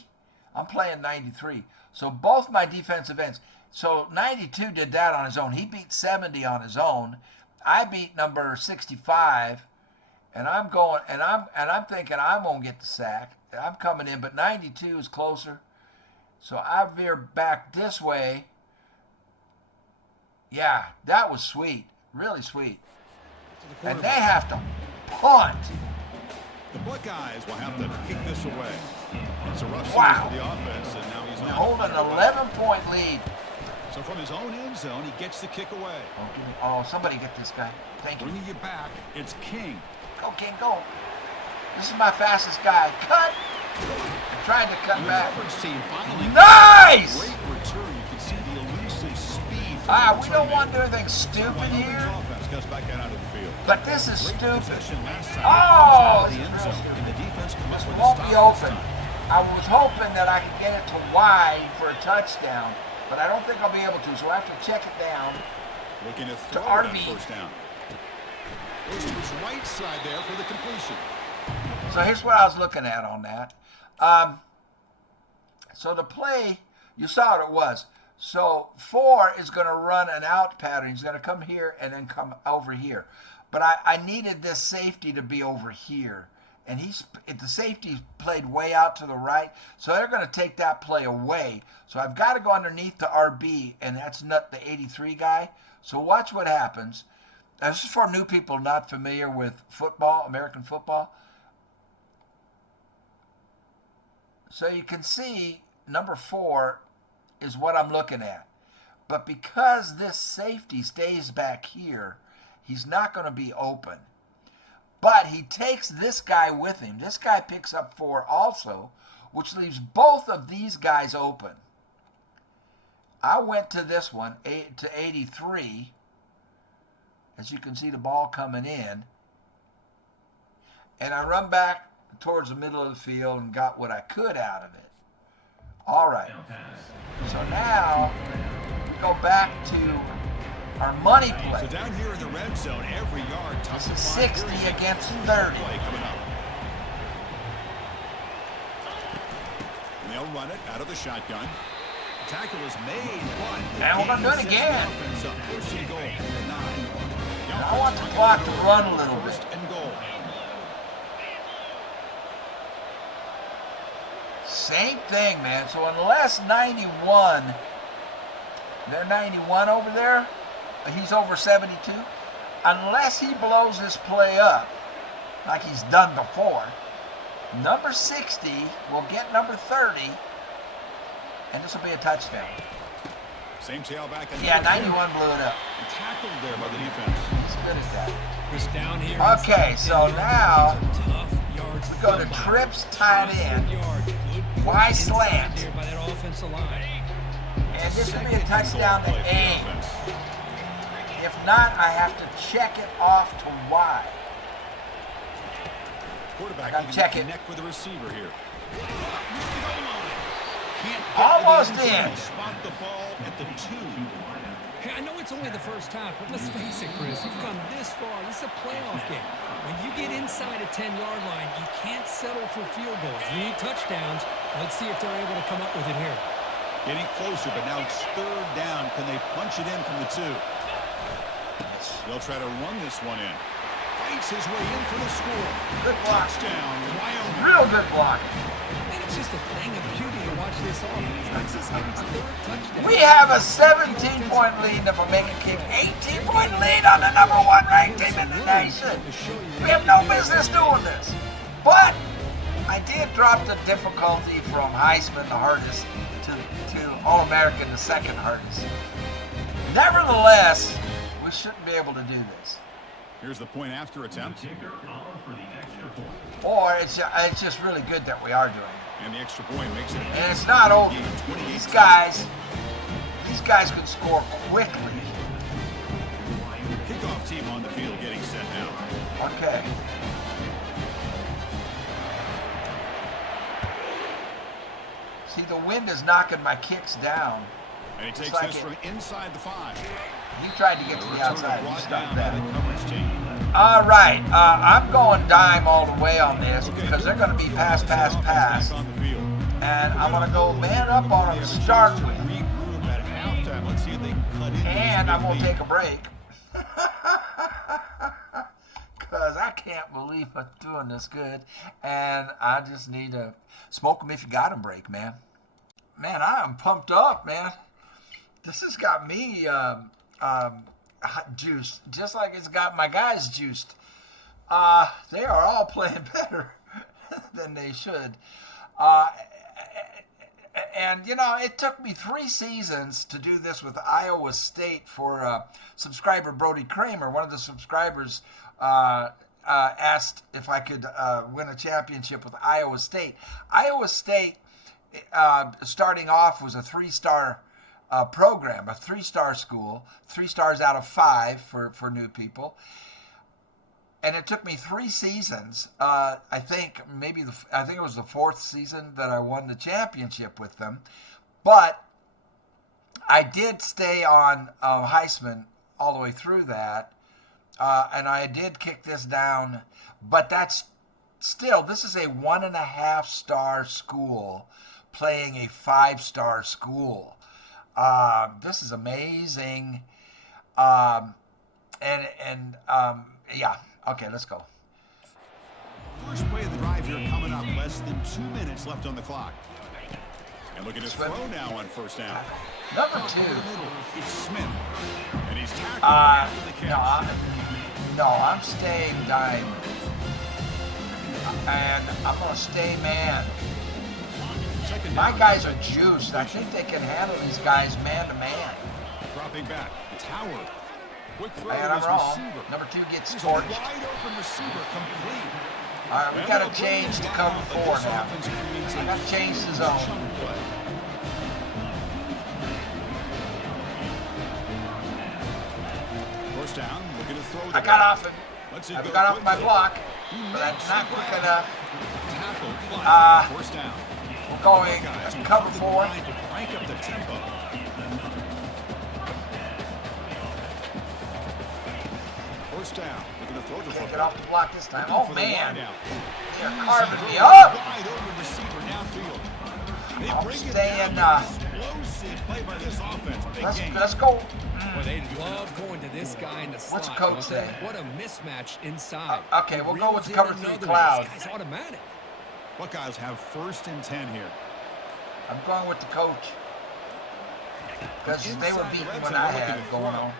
I'm playing 93. So both my defensive ends. So 92 did that on his own. He beat 70 on his own. I beat number 65. And I'm going, and I'm thinking I'm gonna get the sack. I'm coming in, but 92 is closer. So I veer back this way. Yeah, that was sweet. Really sweet. And they have to punt. The Buckeyes will have to kick this away. It's a rough series Wow. for the offense, and now We hold an 11-point lead. So from his own end zone, he gets the kick away. Oh, somebody get this guy. Thank you. Bringing you back, it's King. Go, King, go. This is my fastest guy. Cut. I'm trying to cut back. Team finally Nice! great return. You can see the elusive speed. We don't want to do anything stupid here. Goes back out onto the field. But this is stupid. Oh, This is real stupid. and the defense come up This with won't a be stop open. this time. I was hoping that I could get it to wide for a touchdown, but I don't think I'll be able to, so I have to check it down. Looking to throw RB. that first down. Goes to his right side there for the completion. So here's what I was looking at on that. So the play, you saw what it was. So 4 is going to run an out pattern. He's going to come here and then come over here. But I needed this safety to be over here. And the safety played way out to the right. So they're going to take that play away. So I've got to go underneath the RB, and that's not the 83 guy. So watch what happens. This is for new people not familiar with football, American football. So you can see number 4 is what I'm looking at. But because this safety stays back here, he's not going to be open. But he takes this guy with him. This guy picks up 4 also, which leaves both of these guys open. I went to this one, to 83. As you can see the ball coming in. And I run back towards the middle of the field and got what I could out of it. All right. So now we go back to our money play. So down here in the red zone, every yard tough to find. 60 against 30. Play coming up. And they'll run it out of the shotgun. Tackle is made, but And we're going to do it again. First and goal. I want the clock to run a little bit. First and goal. Same thing, man. So unless 91, they're 91 over there, he's over 72. Unless he blows this play up, like he's done before, number 60 will get number 30, and this will be a touchdown. Same tailback. Yeah, 91 blew it up. Tackled there by the defense. He's good at that. Chris down here. Okay, so now we go to trips tight end. Y slant. By that offensive line. And this will be a touchdown to A. If not, I have to check it off to Y. Quarterback Gotta needing check to it. connect with the receiver here. Can't get Almost to the end in. zone. Spot the ball at the 2. Hey, I know it's only the first half, but let's face it, Chris. You've come this far. This is a playoff game. When you get inside a 10-yard line, you can't settle for field goals. You need touchdowns. Let's see if they're able to come up with it here. Getting closer, but now it's third down. Can they punch it in from the 2? They'll try to run this one in. Fights his way in for the score. Good block. Touchdown, Wyoming. Real good block. And it's just a thing of beauty to watch this offense. This is his third touchdown. We have a 17-point lead if I make a kick. 18-point lead on the number 1 ranked team in the nation. We have no business doing this. But I did drop the difficulty from Heisman, the hardest, to All-American, the second hardest. Nevertheless, we shouldn't be able to do this. Here's the point after attempt. Or it's just really good that we are doing it. And the extra point makes it. And it's not over. These guys can score quickly. Kickoff team on the field getting set now. Okay. See, the wind is knocking my kicks down. And he Just takes like this it. from inside the 5. He tried to get to the outside. You Brought stopped down by that. the coverage team. All right. I'm going dime all the way on this because they're going to be pass. Back on the field. And I'm going to go man up on them to start with. Regroup at halftime. Let's see if they can cut into And this I'm going big to lead. take a break. Because I can't believe I'm doing this good. And I just need to smoke them if you got them break, man. Man, I am pumped up, man. This has got me juiced, just like it's got my guys juiced. They are all playing better than they should. And, you know, it took me 3 seasons to do this with Iowa State for subscriber Brody Kramer. One of the subscribers asked if I could win a championship with Iowa State. Iowa State, starting off, was a 3-star program, a 3-star school, 3 stars out of 5 for new people. And it took me 3 seasons. I think it was the 4th season that I won the championship with them. But I did stay on Heisman all the way through that, and I did kick this down. But that's still, this is a 1.5-star school playing a 5-star school. This is amazing. Yeah. Okay, let's go. First play of the drive here coming up. Less than 2 minutes left on the clock. And look at his throw now on first down. Number 2. It's Smith. And he's tackled after the catch. No, I'm staying dime. And I'm going to stay man. My guys are juiced. I think they can handle these guys man to man. Dropping back. It's Howard. And I'm wrong. Number 2 gets torched. Wide open receiver complete. All right, we got to change to cover 4 now. I got to change the zone. First down, looking to throw. I got off him. I got off my block, but that's not quick enough. First down. We're going cover 4. Crank up the tempo. First down. Looking to throw the Can't football. get off the block this time. Oh, man. They're They're carving me up. Wide open receiver downfield. They I'm bring it staying, down. Explosive play by this offense. Big game. Let's go. Well, they love going to this guy in the slot. What's the coach say? What a mismatch inside. Okay, we'll go with cover 3 cloud. This guy's automatic. Buckeyes have 1st and 10 here. I'm going with the coach. Because they were beating when I had it going on.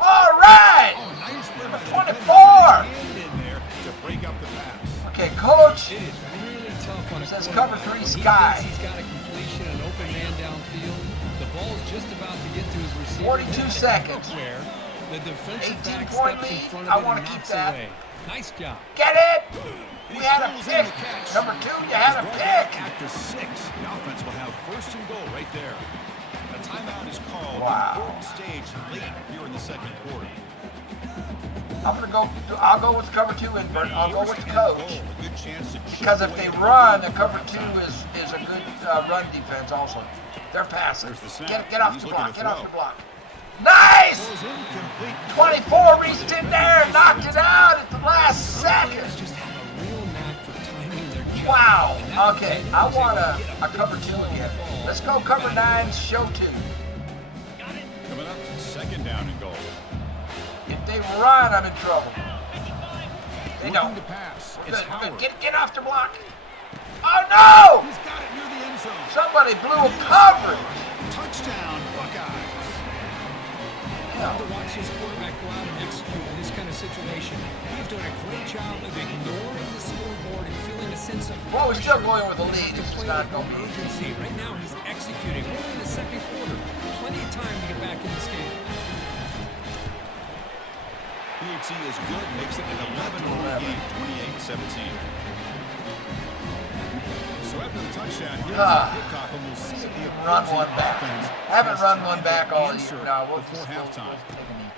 All right! Nice play Number by the 24! defense. In there to break up the pass. Okay, coach. It is really tough on a Says quarterback. cover 3 When he sky. thinks he's got a completion, an open man downfield. The ball's just about to get to his receiver. 42 seconds. Where the defensive 18 back point steps in lead. front I of it wanna and keep knocks that. away. Nice job. Get it! We had a pick. Number 2, you had a pick. After 6, the offense will have 1st and goal right there. A timeout is called. Wow. Important stage late here in the 2nd quarter. I'll go with cover 2 invert. I'll go with the coach. A good chance to Because if they run, the cover 2 is a good run defense also. They're passing. Get off the block. Get off the block. Nice! 24 reached in there and knocked it out at the last second. Just have a real knack for timing their jump. Wow. Okay, I want a cover 2 again. Let's go cover 9, show 2. Coming up, 2nd down and goal. If they run, I'm in trouble. They don't. To pass. We're It's good. Howard. Get off the block. Oh, no! He's got it near the end zone. Somebody blew a coverage. Touchdown, Buckeyes. You have to watch this quarterback go out and execute in this kind of situation. He's doing a great job of ignoring the scoreboard and feeling a sense of Well, we're still going with the pressure. lead. To It's play not with going to be urgency. Right now, he's executing. We're in the 2nd quarter. Plenty of time to get back in this game. PHC is good, makes it an 11-point game, 28-17. So after the touchdown, here's the kickoff, and we'll see if the Run opposing one back. offense Haven't has run time one to back all answer year. No, we'll before just halftime. take a knee.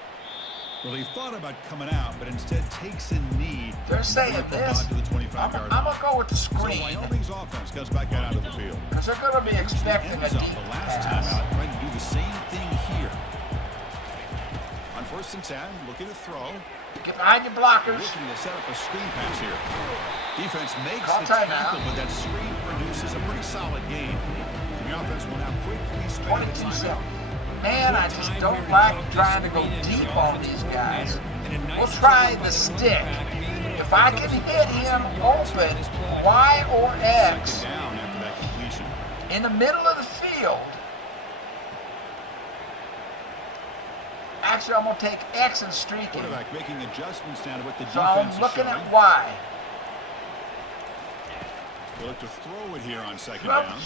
Well, he thought about coming out, but instead takes a knee. They're saying to this. to the 25-yard I'm line. going to go with the So screen. Wyoming's offense comes back out onto the field. Because they're going to be expecting a End zone deep the last time pass. out, trying to do the same thing here. On 1st and 10, looking to throw. Get behind your blockers. Looking to set up a screen pass here. Defense makes Call the timeout. tackle, but that screen produces a pretty solid gain. The offense will now quickly spend the 22 timeout. seconds. Man, I just don't like trying to go deep on these guys. We'll try the stick. If I can hit him open, Y or X, Second down after that completion. in the middle of the field, actually I'm going to take X and streak him. Quarterback making adjustments down to what the So defense I'm looking is showing. at Y. They'll look to throw it here on second down.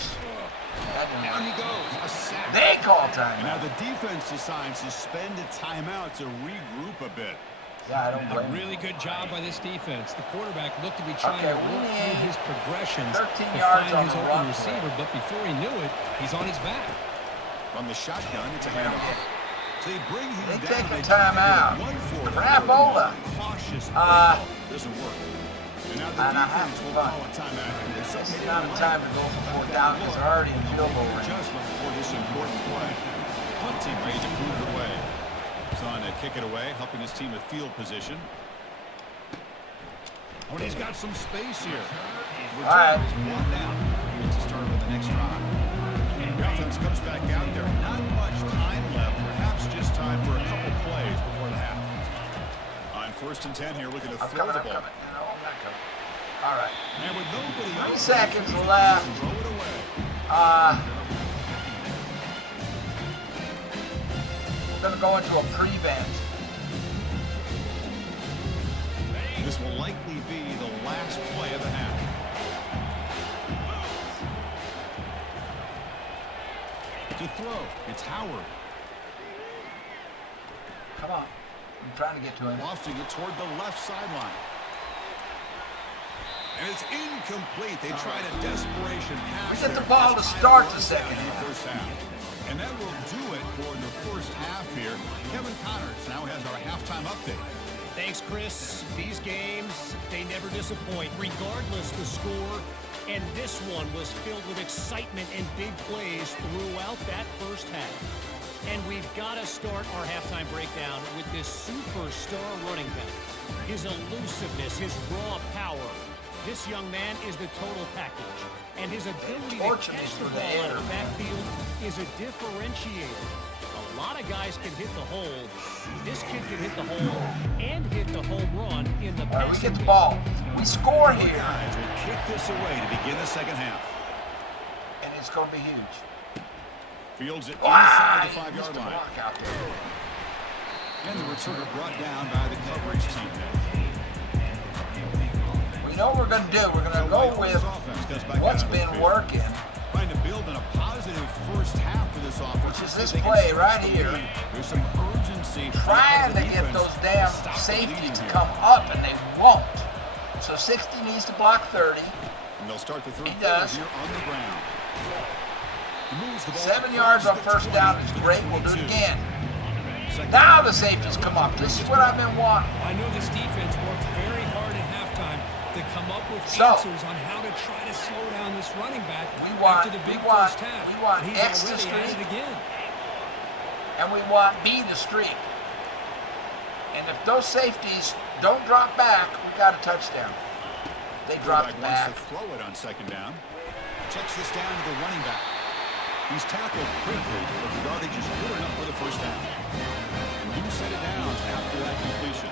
Down he goes. A sack. They call And time. now the defense decides to spend a timeout to regroup a bit. Yeah, I don't A blame really you. good job by this defense. The quarterback looked to be trying to we work through need his progressions 13 to yards find on his the open run receiver, but before he knew it, he's on his back. From the shotgun, it's a handoff. So they bring him They down. take a They timeout. one for it. Crapola. Cautious. Doesn't work. And now the And I have defense to will punt. call a timeout. This is not a time to go for 4th down because they're already in field goal range. Adjustment for this important play. Punt team ready to move it away. He's on to kick it away, helping his team with field position. Oh, and he's got some space here. All right. Return is brought down. Gets to start with the next drive. The offense comes back out there. Not much time left. Perhaps just time for a couple plays before the half. On 1st and 10 here, looking to I'm throw coming, the I'm ball. coming. No, I'm not coming. All right. And with nobody 3 open, seconds left. throw it away. We're going to go into a prevent. This will likely be the last play of the half. To throw, it's Howard. Come on. I'm trying to get to him. Lofting it toward the left sideline. And it's incomplete. They tried a desperation pass. We get the there. ball to As time start the runs second out in half. the first half. And that will do it for the first half here. Kevin Connors now has our halftime update. Thanks, Chris. These games, they never disappoint, regardless the score. And this one was filled with excitement and big plays throughout that first half. And we've got to start our halftime breakdown with this superstar running back. His elusiveness, his raw power. This young man is the total package. And his ability to catch the ball out of the backfield is a differentiator. A lot of guys can hit the hole. This kid can hit the hole and hit the home run in the All right, we passing get the game. ball. We score The here. guys will kick this away to begin the second half. And it's going to be huge. Fields it Wow, inside the 5-yard line. block out there. And the returner brought down by the coverage team there. We know what we're going to do. We're going to go with what's been working. Trying to build on a positive first half for this offense. Which is this play right here. There's some urgency. Trying to get those damn safeties to come up, and they won't. So 60 needs to block 30. And they'll start the third He quarter does. here on the ground. He moves the ball 7 yards on across first the down 20 is to the great. We'll do it 22. again. Second Now the safeties come up. This is what I've been wanting. I know this defense worked very hard at halftime to come up with So, answers on how to try to slow down this running back we after the big want first half. X And to he's already at streak. it again. And we want B to streak. And if those safeties don't drop back, we got a touchdown. They dropped Quarterback back. wants to throw it on second down. Checks this down to the running back. He's tackled quickly, but the yardage is good enough for the first down. And you set it down after that completion.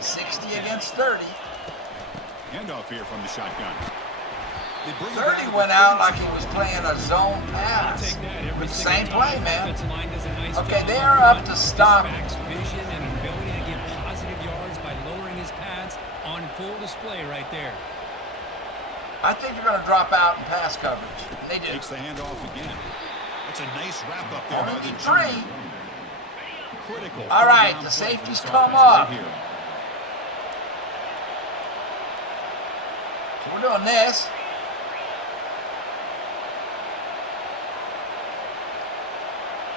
60 against 30. Handoff here from the shotgun. They bring it 30 down to went the out like 30. he was playing a zone I'll pass. take that every With the single same time. play, The man. offensive line does a nice Okay, job they up are up front. to This stop. back's vision and ability to get positive yards by lowering his pads on full display right there. I think they're going to drop out in pass coverage. And they did. Takes the handoff again. That's a nice wrap up there by the Only junior. 3. Critical. All right, third down the play for safeties this come offense right up. here. So we're doing this.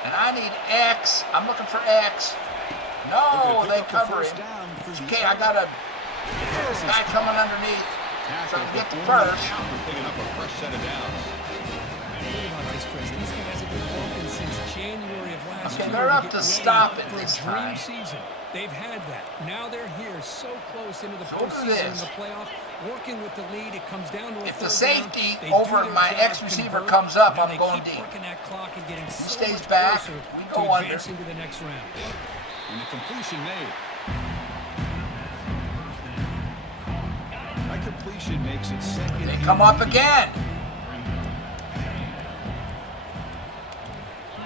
And I need X. I'm looking for X. No, They're they gonna pick up the cover first him. down for the Okay, I got a guy coming underneath. So I can get the first. After picking up a fresh set of downs. Think about this, Chris. These guys have been working since January of last Okay, year. they're to up get to ready stop it for this a dream time. season. They've had that. Now they're here, so close into the So look at postseason and this. the playoff, working with the lead. It comes down to a If the third down. safety They over do their my job, X receiver convert. comes up, Now I'm they going keep deep. working that clock and getting so stays much back, closer we to go under. advancing to the next round. And the completion made. That completion makes it second. They and come up 8. again.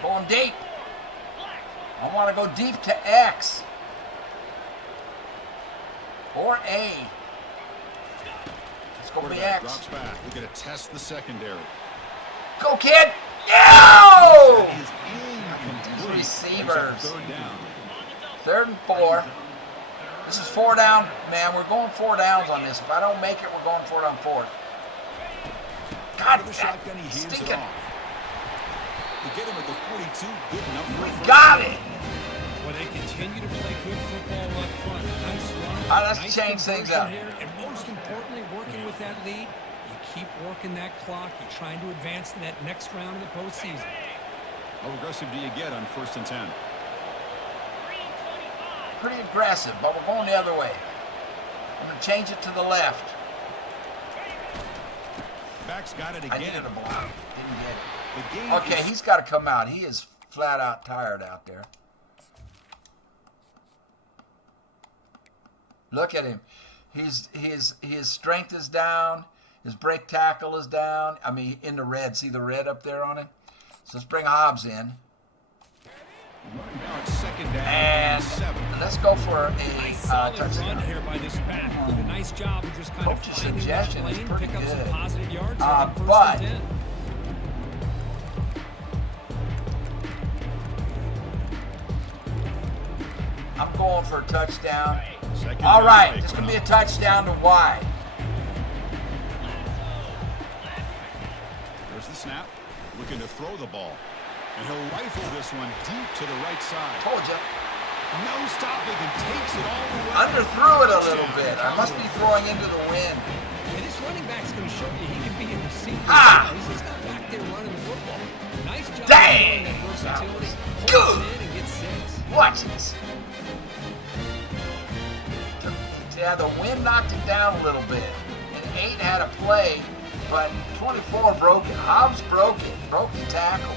Going deep. I want to go deep to X. Or A. go Quarterback BX. drops back. We're going to test the secondary. Go, kid! Yo! That is incomplete. Receivers. Third down. 3rd and 4. This is 4 down, man. We're going 4 downs on this. If I don't make it, we're going for it on 4th. God, With the shotgun, he hands it stinking. off. We get him at the 42. Good enough for We a first got down. it. Well, they continue to play good football up front. Nice run. All right, let's nice change things conversion up. Here, and most importantly, working with that lead, you keep working that clock. You're trying to advance to that next round of the postseason. How aggressive do you get on 1st and 10? Pretty aggressive, but we're going the other way. I'm going to change it to the left. Back's got it I again. needed a block. Didn't get The game it. Okay, is he's got to come out. He is flat out tired out there. Look at him. His strength is down. His break tackle is down. I mean, in the red. See the red up there on it? So let's bring Hobbs in. now it's 2nd down And 7. let's go for a Nice solid run touchdown. here by this back. Did a nice job of just kind of Coach's finding that suggestion is lane, pretty pick up some good. positive yards. But- 1st and 10. I'm going for a touchdown. 2nd All down, right, take it's going to be a one. touchdown to wide. There's the snap. Looking to throw the ball. And he'll rifle this one deep to the right side. Told you. No stopping and takes it all the way. Underthrew it a little bit. I must be throwing into the wind. And this running back's going to show you he can be a receiver. Ah! He's just not back there running the football. Nice job Dang! of that versatility. That was Pulls good. it in and gets 6. Watch this. Yeah, the wind knocked it down a little bit. And 8 had a play, but 24 broke it. Hobbs broke it. Broke the tackle.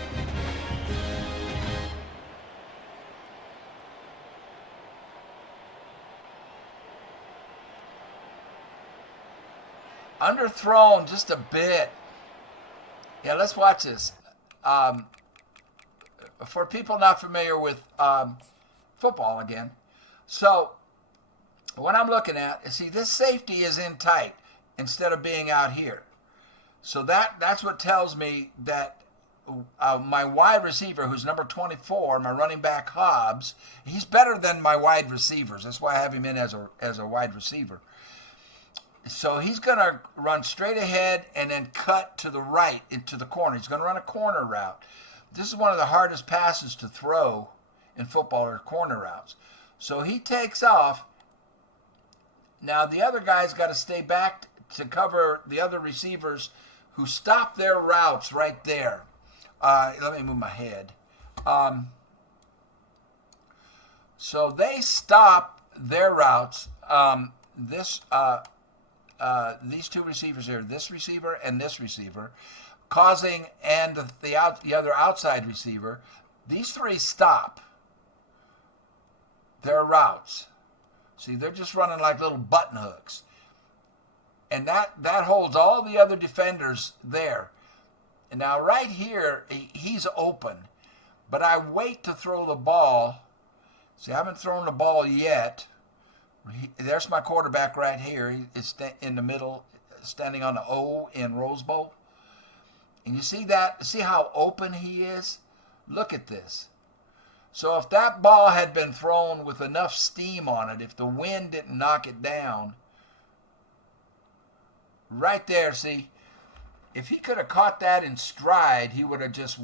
Underthrown just a bit. Yeah, let's watch this. For people not familiar with football again. So, what I'm looking at, see, this safety is in tight instead of being out here. So that's what tells me that my wide receiver, who's number 24, my running back Hobbs, he's better than my wide receivers. That's why I have him in as a wide receiver. So he's going to run straight ahead and then cut to the right into the corner. He's going to run a corner route. This is one of the hardest passes to throw in football, are corner routes. So he takes off. Now the other guy's got to stay back to cover the other receivers who stop their routes right there. Let me move my head. So they stop their routes. These two receivers here, this receiver and this receiver, causing, and the other outside receiver, these three stop their routes. See, they're just running like little button hooks. And that holds all the other defenders there. And now right here, he's open. But I wait to throw the ball. See, I haven't thrown the ball yet. There's my quarterback right here. He is in the middle, standing on the O in Rose Bowl. And you see that? See how open he is? Look at this. So if that ball had been thrown with enough steam on it, if the wind didn't knock it down, right there, see, if he could have caught that in stride, he would have just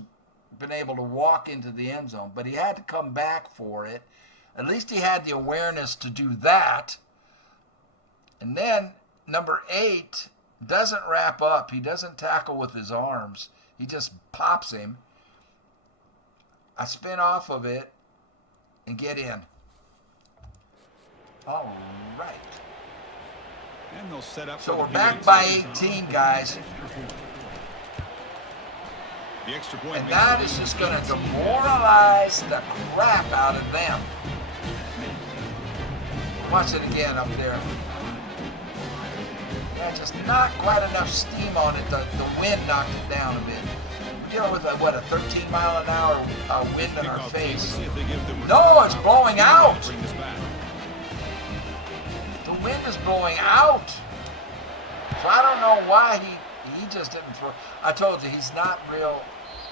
been able to walk into the end zone. But he had to come back for it. At least he had the awareness to do that. And then number 8 doesn't wrap up. He doesn't tackle with his arms. He just pops him. I spin off of it and get in. All right. And they'll set up So for we're the back PAT. by 18, guys. The extra point And makes that it is just 18. going to demoralize the crap out of them. Watch it again up there. Yeah, just not quite enough steam on it. The wind knocked it down a bit. We're dealing with a 13 mile an hour wind in our Kickoff team. Let's face. see if they give the No, return it's an blowing opportunity to out. bring this back. The wind is blowing out. So I don't know why he just didn't throw. I told you, he's not real.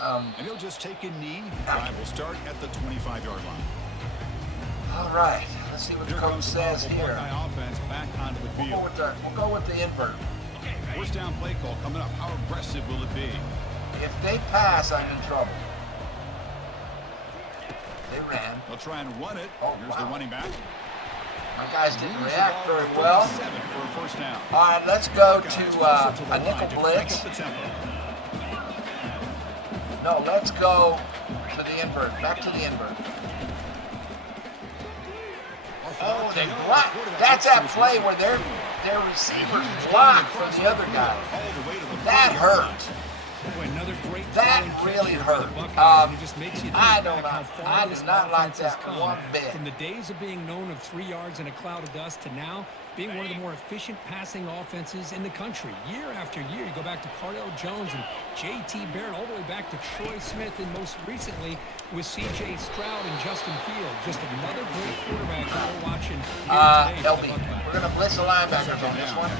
And he'll just take a knee. Drive will start at the 25-yard line. All right. Let's see what the coach says here. Offense back onto the field. We'll go with the invert. First down play call coming up. How aggressive will it be? If they pass, I'm in trouble. They ran. They'll try and run it. Oh, Here's the running back. My guys didn't react very well. For a first down. All right, let's go to a nickel blitz. No, let's go to the invert. Back to the invert. Oh, they blocked. That's that play where their receivers blocked from the other guy. That hurt. Another great That really hurt. I do not like that one bit. From the days of being known of 3 yards in a cloud of dust to now being one of the more efficient passing offenses in the country. Year after year, you go back to Cardell Jones and J.T. Barrett, all the way back to Troy Smith, and most recently with C.J. Stroud and Justin Fields. Just another great quarterback that we're watching here today. LB, we're going to blitz the linebackers on this one.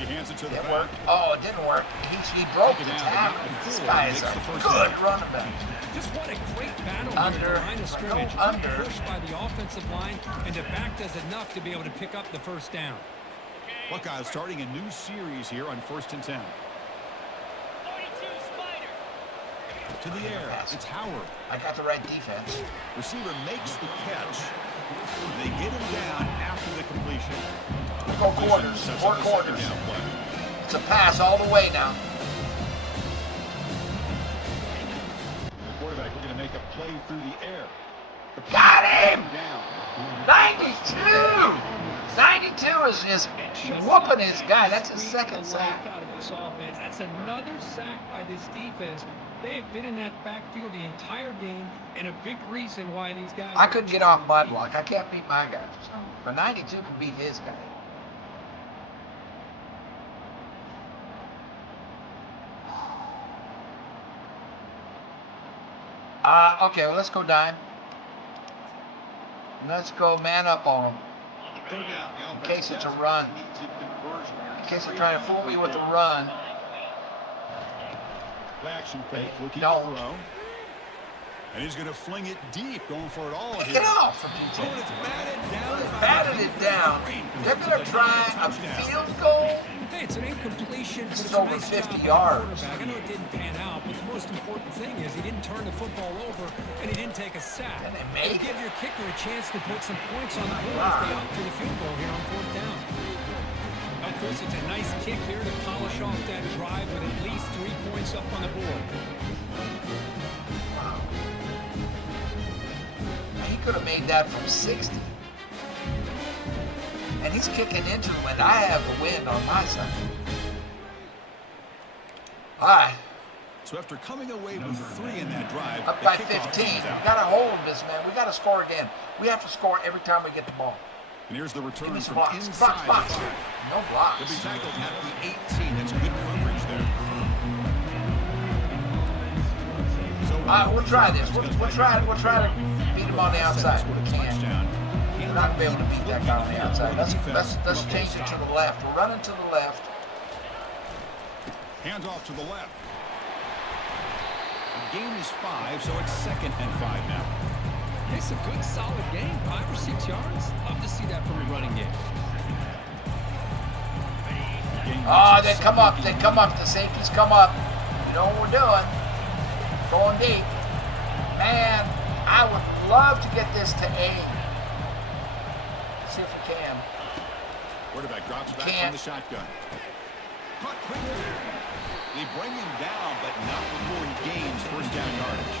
He hands it to the It back. worked. Oh, it didn't work. He broke the tackle. This guy is a good running back. Just what a great battle Under. here at the line of scrimmage. Under. Pushed by the offensive line, and the back does enough to be able to pick up the first down. Buckeyes starting a new series here on 1st and 10. To the air. It's Howard. I got the right defense. Receiver makes the catch. They get him down after the completion. Go quarters. 4 quarters. It's a pass all the way now. The quarterback looking to make a play through the air. Got him! 92! 92 is just whooping his guy. That's his second sack. That's another sack by this defense. They have been in that backfield the entire game, and a big reason why these guys... I couldn't get off mud block. I can't beat my guy. But 92 can beat his guy. Okay, well, let's go dime. Let's go man up on them. In case it's a run. In case they're trying to fool me with a run. Play action fake. Looking Don't. throw. And he's going to fling it deep, going for it all. Get off of Oh, DJ. it's batted down. Batted it down. They're going to try a field goal. Hey, it's an incompletion, but This it's is a over nice 50 job by the yards. quarterback. I know it didn't pan out, but the most important thing is he didn't turn the football over, and he didn't take a sack. And they made It'll give it. your kicker a chance to put some points on the board if they opt for the field goal here on 4th down. Now, Chris, it's a nice kick here to polish off that drive with at least 3 points up on the board. He could have made that from 60. And he's kicking into the wind. I have the wind on my side. All right. So after coming away with 3 in that drive, Up the by kickoff 15. comes We out. got to hold this, man. We got to score again. We have to score every time we get the ball. And here's the Give return me some from blocks. inside Blocks. the 5. No He'll be blocks. tackled at the 18. That's good coverage there. So We'll try this. We'll try to beat him on the outside. We can. We're not going to be able to beat that guy on the outside. Let's change it to the left. We're running to the left. Hands off to the left. The gain is 5, so it's 2nd and 5 now. It's a good, solid game, 5 or 6 yards. Love to see that from a running game. They come up. The safeties come up. You know what we're doing. Going deep. Man, I would love to get this to A. See if we can. Quarterback drops back from the shotgun. Caught quickly. They bring him down, but not before he gains 1st down yardage.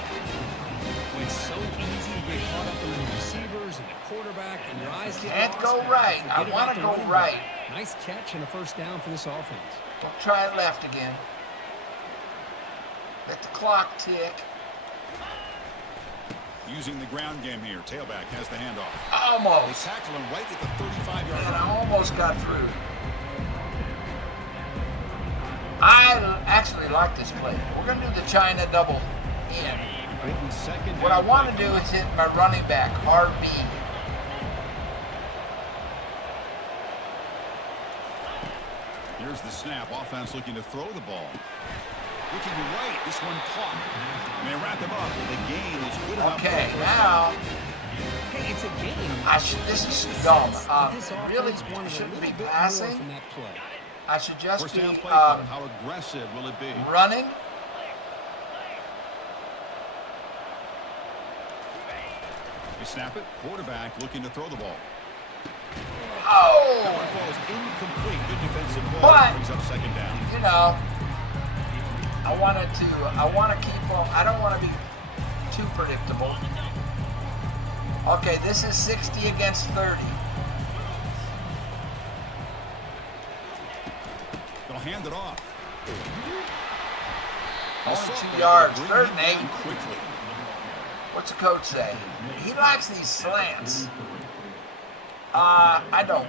When it's so easy to get caught up in the receivers and the quarterback, and your eyes get Can't lost. go right. Forget I about want to the go running right. back. Nice catch and a 1st down for this offense. Don't try it left again. Let the clock tick. Using the ground game here. Tailback has the handoff. They Almost. tackle him right at the 35-yard Man, line. I almost got through. I actually like this play. We're going to do the China double in. What I want to do is hit my running back, RB. Here's the snap. Offense looking to throw the ball. Looking right. This one caught. And they wrap him up. The gain is good enough. Okay, now Hey, it's a game. this is dumb. This Really offense wanted a shouldn't little be bit more passing. from that play. I should just First be down play call. How aggressive will it be? running. They snap it. Quarterback looking to throw the ball. That Oh, one falls incomplete. Good defensive play. But- Brings up second down. you know, I want to keep on. I don't want to be too predictable. Okay, this is 60 against 30. They'll hand it off. Only Assault 2 able to yards, bring 3rd him and 8. down quickly. What's the coach say? He likes these slants. I don't.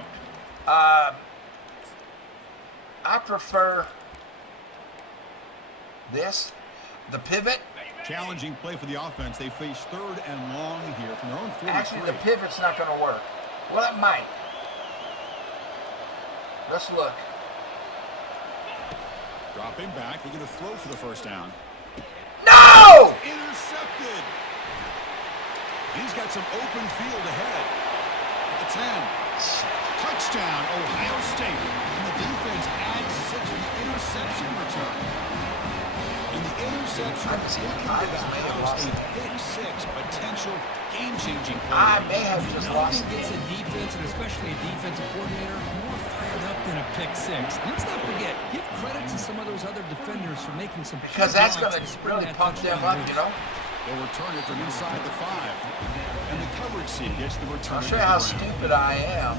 I prefer this, the pivot. Challenging play for the offense. They face 3rd and long here from their own 43. Actually, the pivot's not going to work. Well, it might. Let's look. Dropping back. They're going to throw for the first down. No! Intercepted. He's got some open field ahead. At the 10. Touchdown, Ohio State. And the defense adds 6 to the interception return. And the interception I just may have lost a it. big 6 potential game-changing play. I may have just lost Nothing it. gets a defense, and especially a defensive coordinator, more fired up than a pick six. And let's not forget, give credit to some of those other defenders for making some Because key that's blocks going to spread really that pump them touchdown up, lead. you know? They'll return it from inside the 5. And the coverage seam gets the return. I'll show you how stupid I am.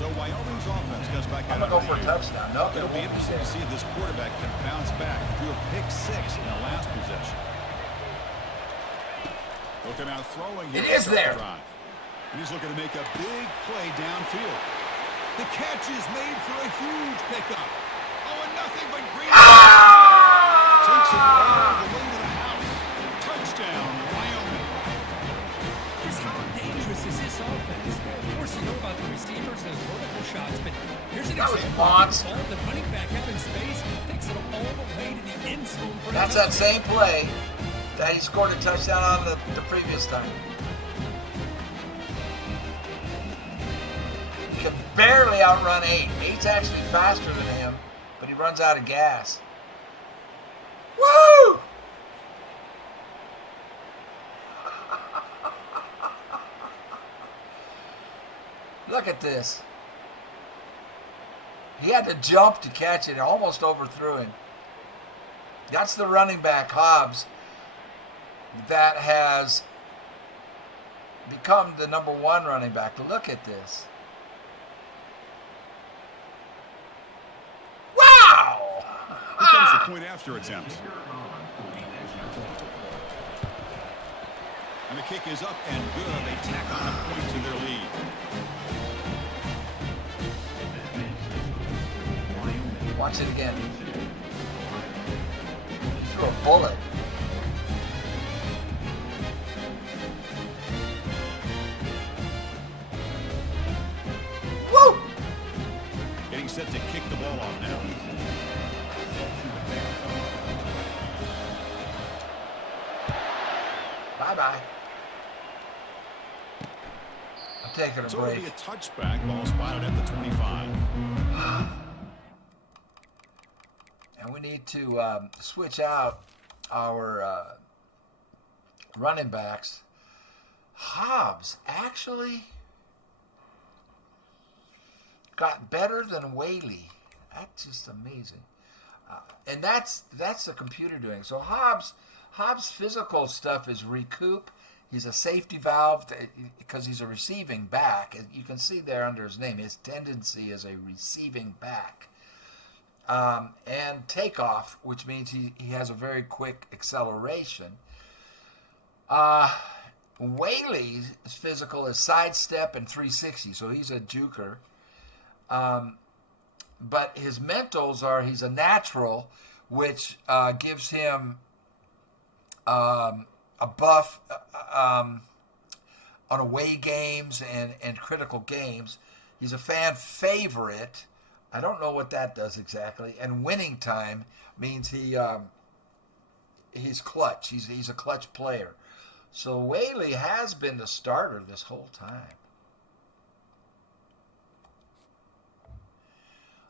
So Wyoming's offense comes back I'm out. going to go for a touchdown. Nope, It'll be it won't interesting to there. see if this quarterback can bounce back through a pick 6 in the last possession. He'll come out throwing here. It to is start the there. drive. And he's looking to make a big play downfield. The catch is made for a huge pickup. Oh, and nothing but green. Takes it all the way to the house. Touchdown, Wyoming. Just how dangerous is this offense? Of course, you know about the receivers, those vertical shots, but here's an That was example. monster. Ball, the running back having space, takes it all the way to the end zone. For That's the that same play that he scored a touchdown on the previous time. He could barely outrun 8. 8's actually faster than him, but he runs out of gas. Woo! Look at this. He had to jump to catch it. It almost overthrew him. That's the running back, Hobbs, that has become the number 1 running back. Look at this. Wow! Here comes the point after attempt. And the kick is up and good. They tack on a point to their lead. Watch it again. He threw a bullet. Woo! Getting set to kick the ball off now. Bye-bye. I'm taking a So it'll break. be a touchback. Ball spotted at the 25. And we need to switch out our running backs. Hobbs actually got better than Whaley. That's just amazing. And that's the computer doing. So Hobbs' physical stuff is recoup. He's a safety valve because he's a receiving back. And you can see there under his name, his tendency is a receiving back. And takeoff, which means he has a very quick acceleration. Whaley's physical is sidestep and 360, so he's a juker. But his mentals are he's a natural, which gives him a buff on away games and critical games. He's a fan favorite I don't know what that does exactly. And winning time means he's clutch. He's a clutch player. So Whaley has been the starter this whole time.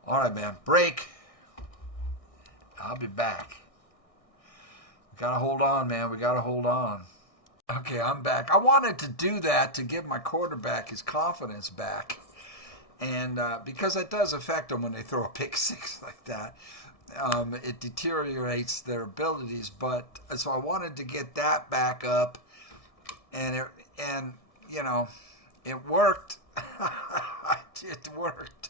All right, man. Break. I'll be back. We got to hold on, man. We got to hold on. Okay, I'm back. I wanted to do that to give my quarterback his confidence back. And because it does affect them when they throw a pick six like that. It deteriorates their abilities. But so I wanted to get that back up. And you know, it worked. It worked.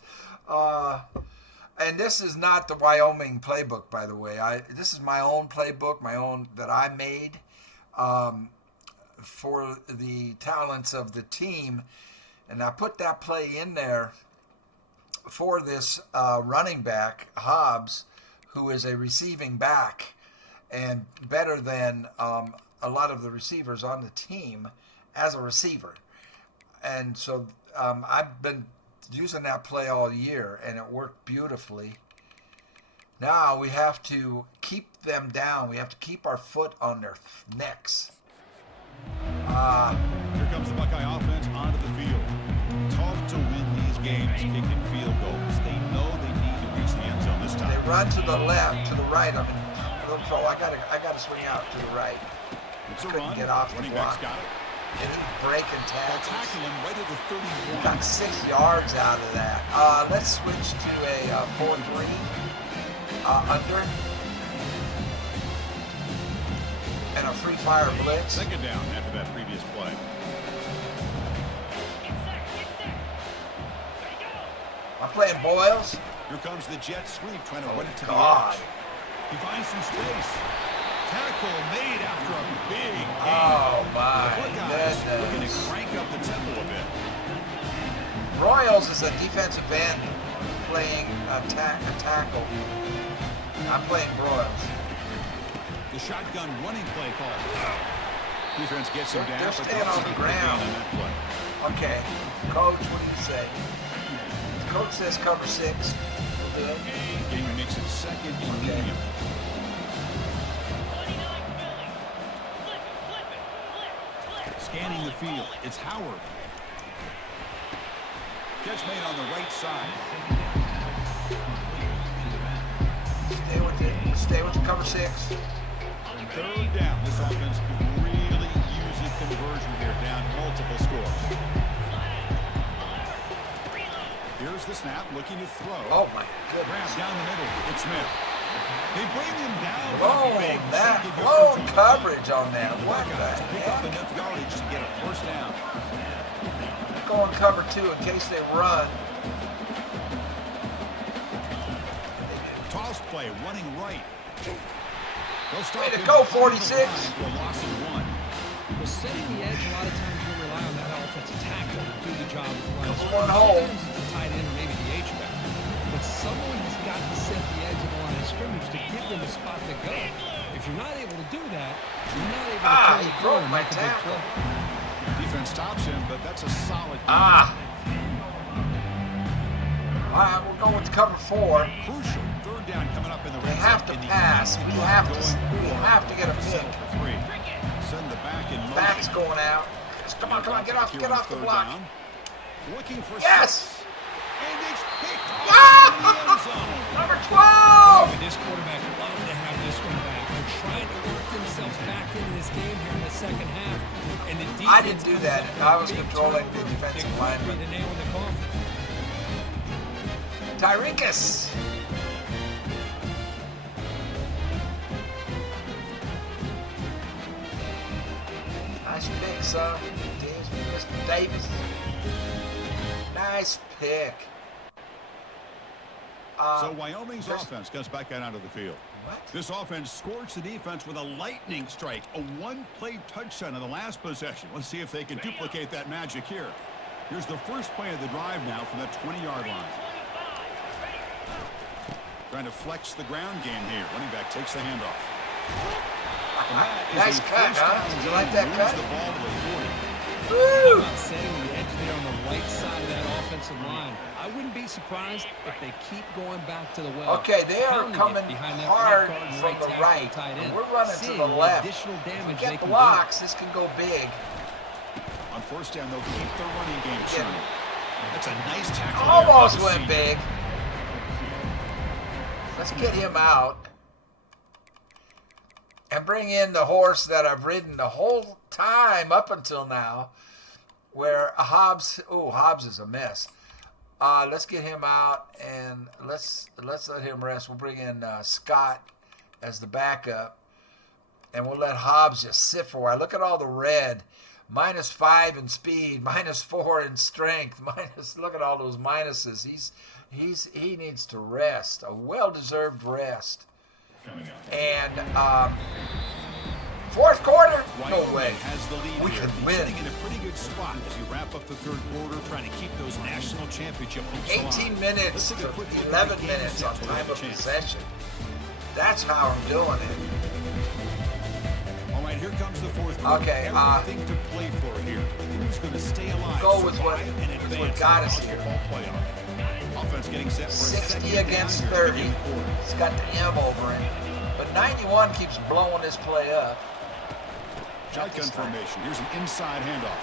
And this is not the Wyoming playbook, by the way. This is my own playbook, my own that I made for the talents of the team. And I put that play in there for this running back, Hobbs, who is a receiving back and better than a lot of the receivers on the team as a receiver. And so I've been using that play all year, and it worked beautifully. Now we have to keep them down. We have to keep our foot on their necks. Here comes the Buckeye offense onto the field. Tough to win these games, kicking field goals. They know they need to reach the end zone this time. They run to the left, to the right. I mean, a little trouble. I gotta swing out to the right. It's a Couldn't run. get off the Running block. back's got it. And he's breaking They'll tackles. tackle him right at the 31. Got 6 yards out of that. Let's switch to a 4-3 under and a free fire blitz. Second down after that previous play. I'm playing Boyles. Here comes the jet sweep, trying to Oh, run it to God. the edge. He finds some space. Tackle made after a big gain. Oh, my The Buckeyes looking to goodness. crank up the tempo a bit. Royals is a defensive end playing a tackle. I'm playing Broyles. The shotgun running play call. Defense gets him They're down, but staying they'll on the keep ground. on that play. Okay. Coach, what do you say? Coach says cover 6. Good. Game makes it second and Okay. medium. Scanning the field, it's Howard. Catch made on the right side. Stay with the cover 6. Third down. This offense could really use a conversion here, down multiple scores. Here's the snap, looking to throw. Oh my Grab goodness. down the middle. It's Smith. They bring him down. Oh, Big that second blown yardage. coverage on that. What the Buckeyes pick up heck? enough yardage to get a first down. Go on cover 2 in case they run. Toss play, running right. They'll stop Way to him go, behind the 46. line for a loss of 1. Well, setting the edge, a lot of times you rely on that offensive tackle to do the job with the line. That's one hole. Sometimes it's the tight end or maybe the H-back. But someone has got to set the edge of the line of scrimmage to give them a spot to go. If you're not able to do that, you're not able to turn he the broke corner and my make a big tackle. play. Defense stops him, but that's a solid. All right, we'll go with cover 4. Crucial. Third down coming up in the We red have zone to in the pass. easy We drive have going to get a to pick. set for 3. Send the back in motion. Back's going out. Come on, get off Here the on third block. down. Looking for Yes! 6. And it's picked off Ah! in the end zone. Number 12! Boy, this quarterback would love to have this one back. They're trying to work themselves back into this game here in the second half. And the defense I didn't do comes that. up I with was a big controlling the turnover. defensive It could be lineman. the nail in the coffin. Tyrekus. Nice pick, son. Mr. Davis. Nice pick. So Wyoming's there's- offense comes back out onto the field. What? This offense scorched the defense with a lightning strike, a one-play touchdown in the last possession. Let's see if they can duplicate that magic here. Here's the first play of the drive now from that 20-yard line. Trying to flex the ground game here. Running back takes the handoff. And that is Nice a cut, first huh? down Did you gain. like that Moves cut? the ball to the 40. Woo! About setting the edge there on the right side of that offense. offensive line. I wouldn't be surprised if they keep going back to the well. Okay, they are coming hard from the right. We're running to the left. If we get blocks, this can go big. On first down, they'll keep their running game churning. That's a nice tackle. Almost went big. Let's get him out and bring in the horse that I've ridden the whole time up until now, where Hobbs. Oh, Hobbs is a mess. Let's get him out and let's let him rest. We'll bring in Scott as the backup, and we'll let Hobbs just sit for a while. Look at all the red. -5 in speed, -4 in strength, look at all those minuses. He needs to rest, a well-deserved rest. And fourth quarter, no way. We could win. Sitting in a pretty good spot as you wrap up the third quarter, trying to keep those national championship hopes alive. 18 minutes to 11 minutes on time of possession. That's how I'm doing it. All right, here comes the fourth quarter. Okay, everything to play for here. Who's going to stay alive? Go with what got us here. Offense getting set for 60 against 30. He's got the M over him, but 91 keeps blowing this play up. Shotgun formation. Here's an inside handoff.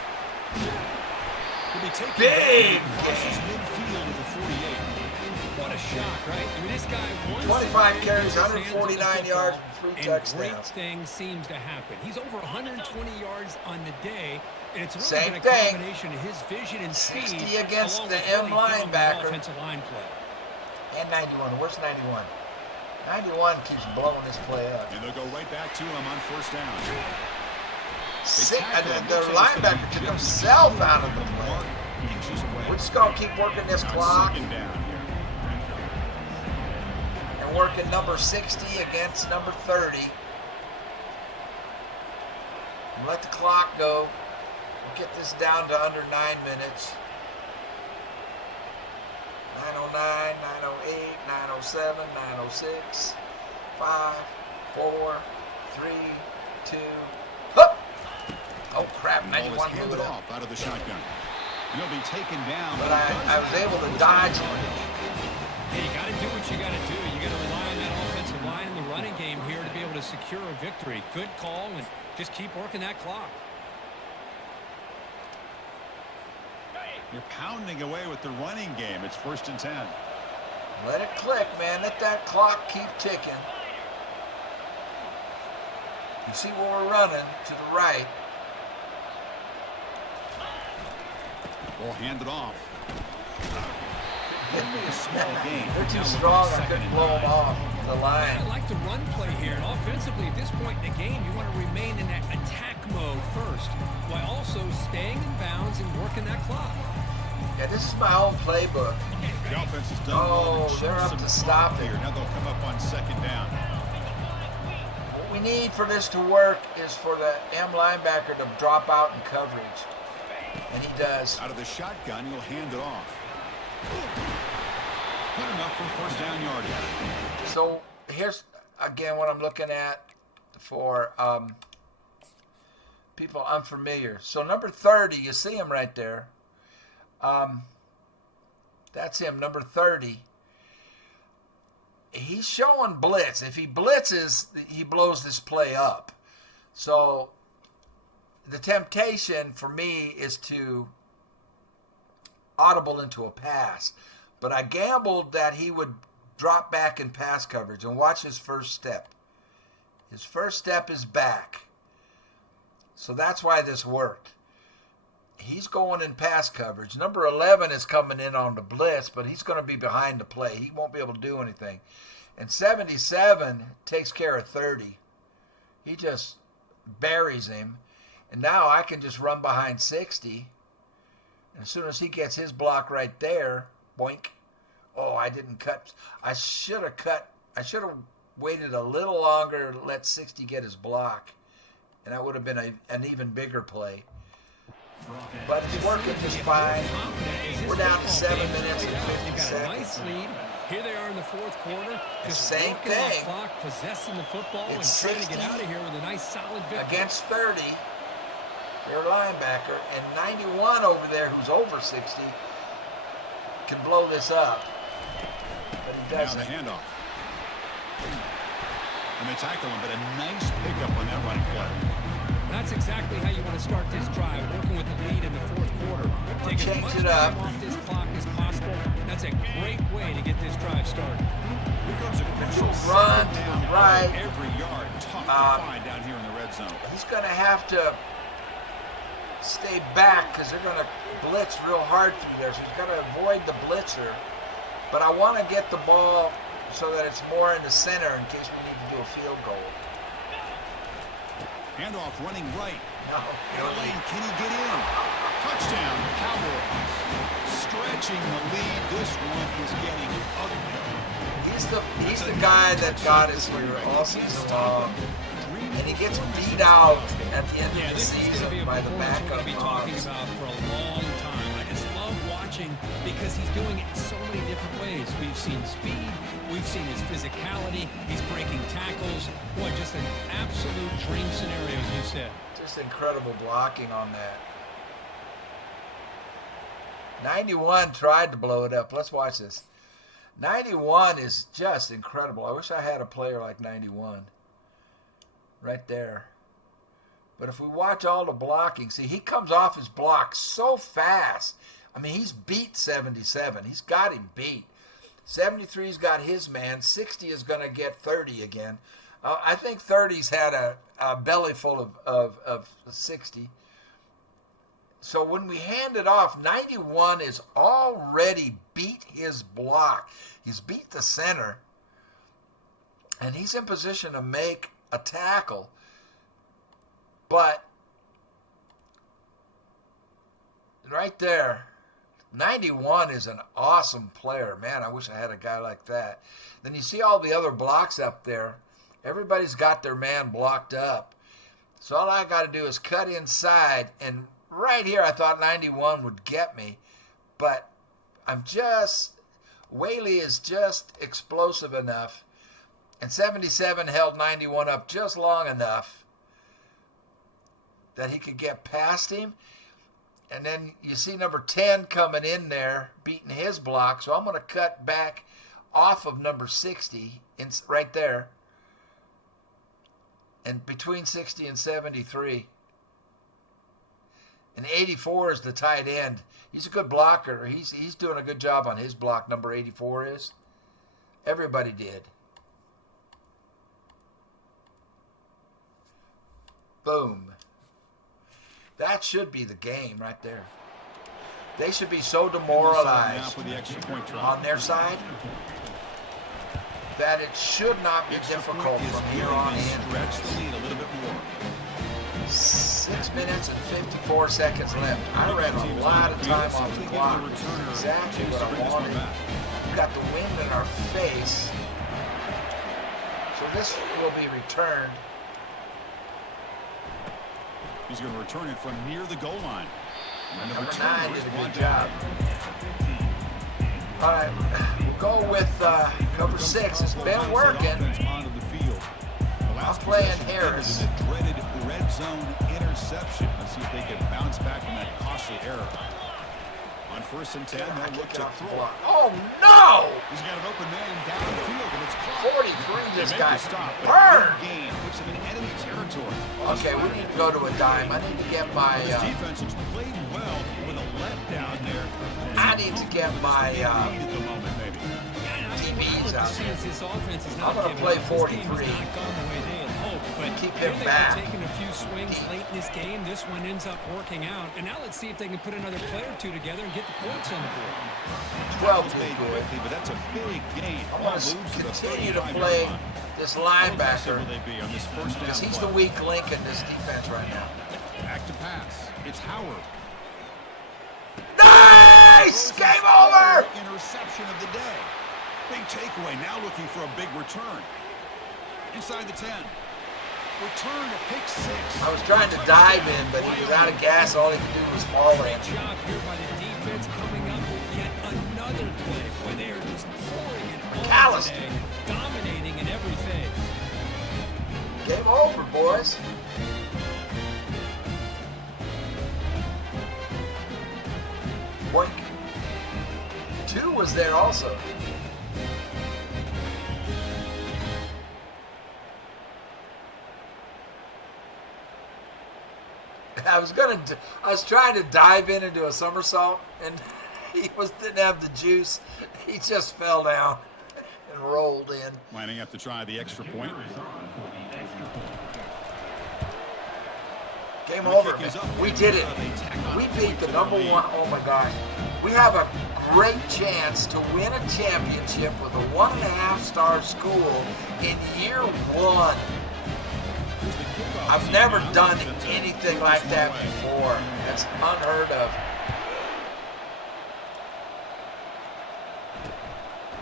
He'll be taken big crosses midfield at the 48. What a shot, right? I mean, this guy 25 carries, 149 yards, 3 touchdowns. Great thing seems to happen. He's over 120 yards on the day, and it's really Same been a thing. combination of his vision and 60 speed against along the with M running down the linebacker. offensive line play. And 91. Where's 91? 91 keeps blowing this play up. And they'll go right back to him on first down. The linebacker took himself out of the play. We're just going to keep working this clock. And working number 60 against number 30. And let the clock go. We'll get this down to under 9 minutes. 9:09, 9:08, 9:07, 9:06, 5, 4, 3, 2. Hup! Oh crap! 91 handed off out of the shotgun. He'll be taken down. But I was able to dodge him. Hey, you got to do what you got to do. You got to rely on that offensive line in the running game here to be able to secure a victory. Good call, and just keep working that clock. You're pounding away with the running game. It's 1st and 10. Let it click, man. Let that clock keep ticking. You see where we're running to the right. Ball handed off. It'll be a small game. They're too strong. I couldn't blow them off the line. I like the run play here, and offensively at this point in the game, you want to remain in that attack mode first, while also staying in bounds and working that clock. Yeah, this is my own playbook. The offense has done well. They're up to stop it. Now they'll come up on 2nd down. What we need for this to work is for the M linebacker to drop out in coverage. And he does. Out of the shotgun, he'll hand it off. Good enough for 1st down yardage. So here's, again, what I'm looking at for people unfamiliar. So number 30, you see him right there. That's him, number 30. He's showing blitz. If he blitzes, he blows this play up. So the temptation for me is to audible into a pass. But I gambled that he would drop back in pass coverage, and watch his first step. His first step is back. So that's why this worked. He's going in pass coverage. Number 11 is coming in on the blitz, but he's going to be behind the play. He won't be able to do anything. And 77 takes care of 30. He just buries him. And now I can just run behind 60. And as soon as he gets his block right there, boink. Oh, I didn't cut. I should have cut. I should have waited a little longer to let 60 get his block. And that would have been an even bigger play. But it's working just fine. We're down to 7 minutes and 50 seconds. Nice lead. Here they are in the 4th quarter. Just same working that thing. clock, possessing the football, It's and trying to 60 get out of here with a nice solid victory. Against 30, their linebacker, and 91 over there who's over 60. can blow this up, but he Now doesn't. the handoff. And they tackle him, but a nice pickup on that running play. That's exactly how you want to start this drive, working with the lead in the fourth quarter. Take as much time off this clock as possible. That's a great way to get this drive started. Here comes a crucial Run second down right. every yard. Tough to find down here in the red zone. He's going to have to stay back because they're going to blitz real hard through there. So he's got to avoid the blitzer. But I want to get the ball so that it's more in the center in case we need to do a field goal. Handoff running right. No, Lane, can he get in? Touchdown, Cowboys. Stretching the lead. This one is getting ugly. He's the guy that got us here all season long, and he gets beat out at the end of the This is going to be season a by the performance we're backup. going to be talking about for a long time. I just love watching because he's doing it in so many different ways. We've seen speed. We've seen his physicality. He's breaking tackles. Boy, just an absolute dream scenario, as you said. Just incredible blocking on that. 91 tried to blow it up. Let's watch this. 91 is just incredible. I wish I had a player like 91. Right there. But if we watch all the blocking, see, he comes off his block so fast. I mean, he's beat 77. He's got him beat. 73's got his man. 60 is going to get 30 again. I think 30's had a belly full of 60. So when we hand it off, 91 is already beat his block. He's beat the center. And he's in position to make a tackle. But right there, 91 is an awesome player. Man, I wish I had a guy like that. Then you see all the other blocks up there. Everybody's got their man blocked up. So all I got to do is cut inside. And right here, I thought 91 would get me. But Whaley is just explosive enough. And 77 held 91 up just long enough that he could get past him. And then you see number 10 coming in there, beating his block. So I'm going to cut back off of number 60 right there. And between 60 and 73. And 84 is the tight end. He's a good blocker. He's doing a good job on his block, number 84 is. Everybody did. Boom. That should be the game right there. They should be so demoralized on their side that it should not be difficult from here on in. 6 minutes and 54 seconds left. I ran a lot of time on the clock. Exactly what I wanted. We've got the wind in our face. So this will be returned. He's going to return it from near the goal line. And Number 9 did a good job. All right, we'll go with number 6. It's been working. I'm playing Harris. The dreaded red zone interception. Let's see if they can bounce back from that costly error. On 1st and 10, they'll look to throw it. Oh, no! He's got an open man downfield, and it's caught. 43, this guy Burn! burned. Game puts him in enemy territory. Okay, we need to go to a dime. I need to get my... His defense has played well with a letdown there. I need to get my At the moment, maybe. DBs out here. This offense is I'm not going to giving play up. This game 43. has not gone the way they had hoped, but Keep here him they back. are taking a few swings late in this game. This one ends up working out. And now let's see if they can put another play or two together and get the points on the board. 12 was is made good. quickly, but that's a big gain. I want to continue to play this linebacker because he's the weak link in this defense right now. Back to pass. It's Howard. Nice! Game over! Interception of the day. Big takeaway. Now looking for a big return. Inside the 10. Return to pick 6. I was trying to dive in, but he was out of gas. All he could do was fall in. Great job here by the defense coming up with yet another play where they are just pouring it on today, dominating in every phase. Game over, boys. Boink. 2 was there also. I was trying to dive into a somersault, and he didn't have the juice. He just fell down and rolled in. Lining up to try the extra point. Game over, man. We did it. We beat the number one. Oh my gosh. We have a great chance to win a championship with a 1.5-star school in year one. I've never done anything like that before. That's unheard of.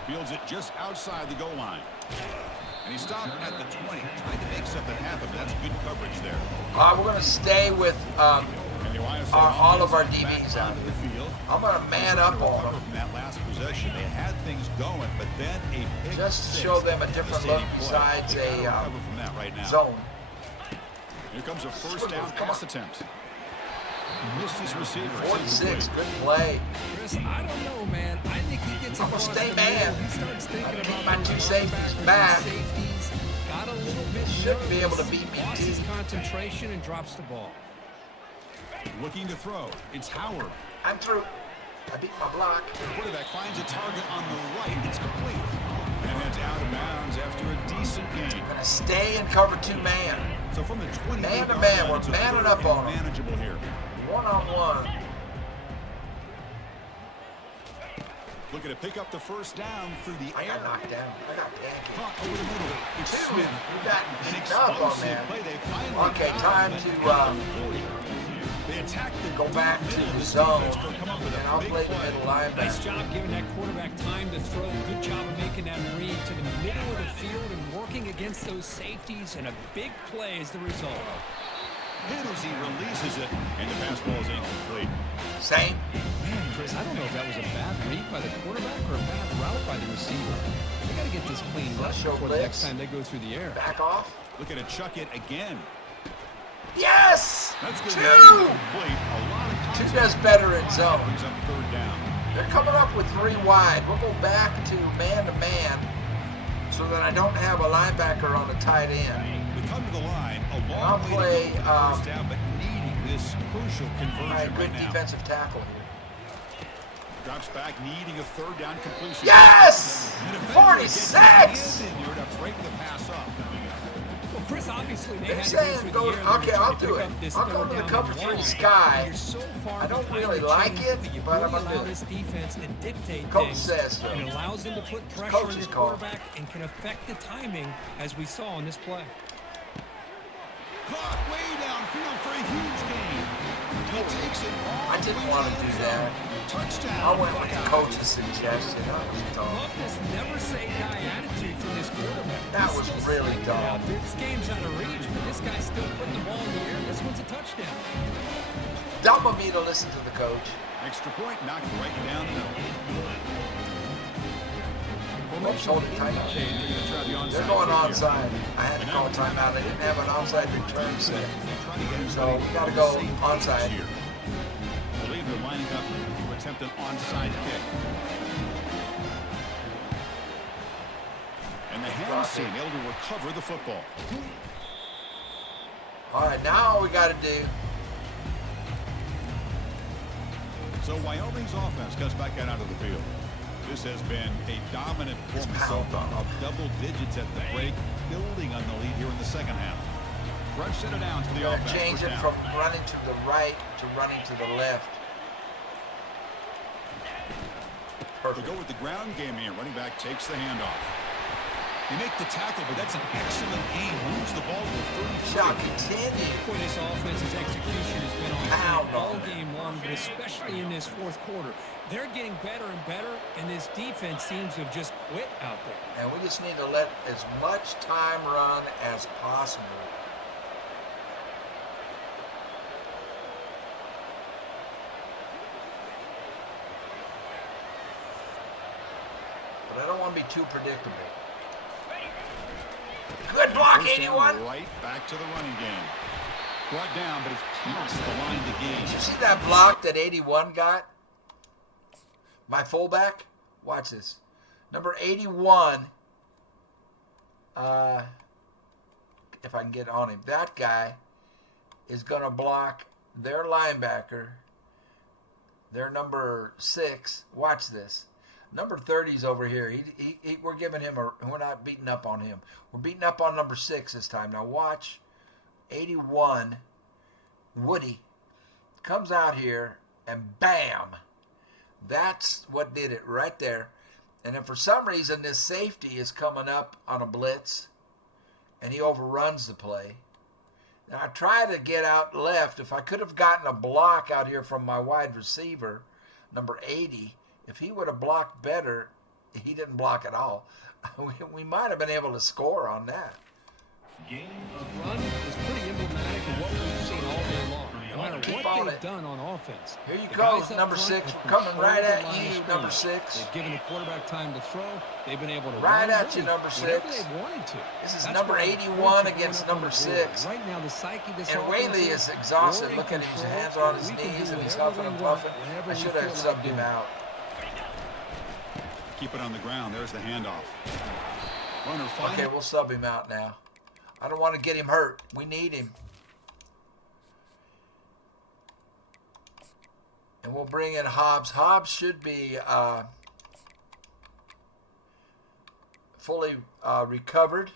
Fields it just outside the goal line. And he stopped at the 20, trying to make something happen. That's good coverage there. We're going to stay with all of our DBs out. I'm going to man up on them. From that last possession, they had things going, but then a pick just to show them a different look besides a zone. Here comes a first down pass attempt. Missed his receiver. 46, good play. Chris, I don't know, man. I think he gets I'm going to stay man. He starts thinking keep about my two safeties back. Safeties. Got a little bit Shouldn't be able to beat me, lost his concentration and drops the ball. Looking to throw. It's Howard. I'm through. I beat my block. The quarterback finds a target on the right. It's complete. And it's out of bounds after a decent gain. I'm going to stay and cover 2-man. So from the 20 man to man, we're manning up on him. Manageable here. One-on-one. Looking to pick up the first down through the I air. got knocked down. I got pancaked. Caught over the middle. It's Smith. You got An beat up on explosive that. play. They finally Okay, got time him. to They attack the go back to the defense zone, to come up with a and I'll big play the middle Nice linebacker. job giving that quarterback time to throw. Good job of making that read to the middle of the field and working against those safeties, and a big play is the result. Hit as he releases it, and the pass ball is incomplete. Same. Man, Chris, I don't know if that was a bad read by the quarterback or a bad route by the receiver. They got to get this cleaned up Show before the blitz. next time they go through the air. Back off. Looking to chuck it again. Yes! That's good. 2! A lot of 2 does better in zone. brings up third down. They're coming up with 3 wide. We'll go back to man-to-man so that I don't have a linebacker on the tight end. We come to the line. A I'll long play way to go for first down, but needing this crucial All conversion right, right good now. defensive tackle here. Drops back, needing a third down completion. Yes! And eventually 46! gets in there to break the pass up. Well, Chris, obviously they They're had to saying through go. the air. Okay, I'll do it. I'll go to the cover 3 sky. You're so far I don't behind really the like chains, it, you but I'm really gonna allow do it. this defense to dictate Coach things. says so. It allows them to put pressure on coach's your call. quarterback and can affect the timing, as we saw on this play. Caught way downfield for a huge gain. He takes it all I didn't the way want to the do end that. zone. Touchdown. I went with the coach's suggestion. That was dumb. Love this never say die attitude from this quarterback. That He's was still really slinging it out dumb. there. This game's out of reach, but this guy's still putting the ball in the air. This one's a touchdown. Dumb of me to listen to the coach. Extra point knocked right down the middle. Coach hold it tight. They're going to try the onside They're going kick here. onside. I had to call timeout. They didn't have an onside return set. Trying to get So everybody we got to on go the same page onside. here. I believe they're lining up to attempt an onside kick. And the hands seem able to recover the football. All right, now all we got to do. So Wyoming's offense comes back out onto the field. This has been a dominant performance so far. Double digits at the break, building on the lead here in the second half. Fresh set of downs for the We're going offense. to change First it down. from running to the right to running to the left. We'll Perfect. go with the ground game here. Running back takes the handoff. They make the tackle, but that's an excellent aim. Moves the ball to 33. Shall continue. Boy, this offense's execution has been on Pound point on all it. game long, but especially in this fourth quarter. They're getting better and better, and this defense seems to have just quit out there. And we just need to let as much time run as possible. But I don't want to be too predictable. Good block, First down, 81. right back to the running game. Brought down, but it's past the line to gain. Did you see that block that 81 got? My fullback? Watch this. Number 81. If I can get on him. That guy is going to block their linebacker. Their number 6. Watch this. Number 30's over here. We're giving him we're not beating up on him. We're beating up on number 6 this time. Now watch. 81. Woody comes out here and bam. That's what did it right there. And if for some reason this safety is coming up on a blitz and he overruns the play. Now I try to get out left. If I could have gotten a block out here from my wide receiver, number 80, if he would have blocked better, he didn't block at all. We might have been able to score on that. The run is pretty emblematic of what we've seen all day long. No matter what they've done on offense. Here you go, number 6. We're coming right at you, number 6. They've given the quarterback time to throw. They've been able to right at you, number 6. They wanted to. This is number 81 against number 6. Right now, the psyche this and Whaley is exhausted. Look at him. His hands are on his knees and he's huffing and puffing. I should have subbed him out. Keep it on the ground. There's the handoff. Okay, we'll sub him out now. I don't want to get him hurt. We need him. And we'll bring in Hobbs. Hobbs should be fully recovered.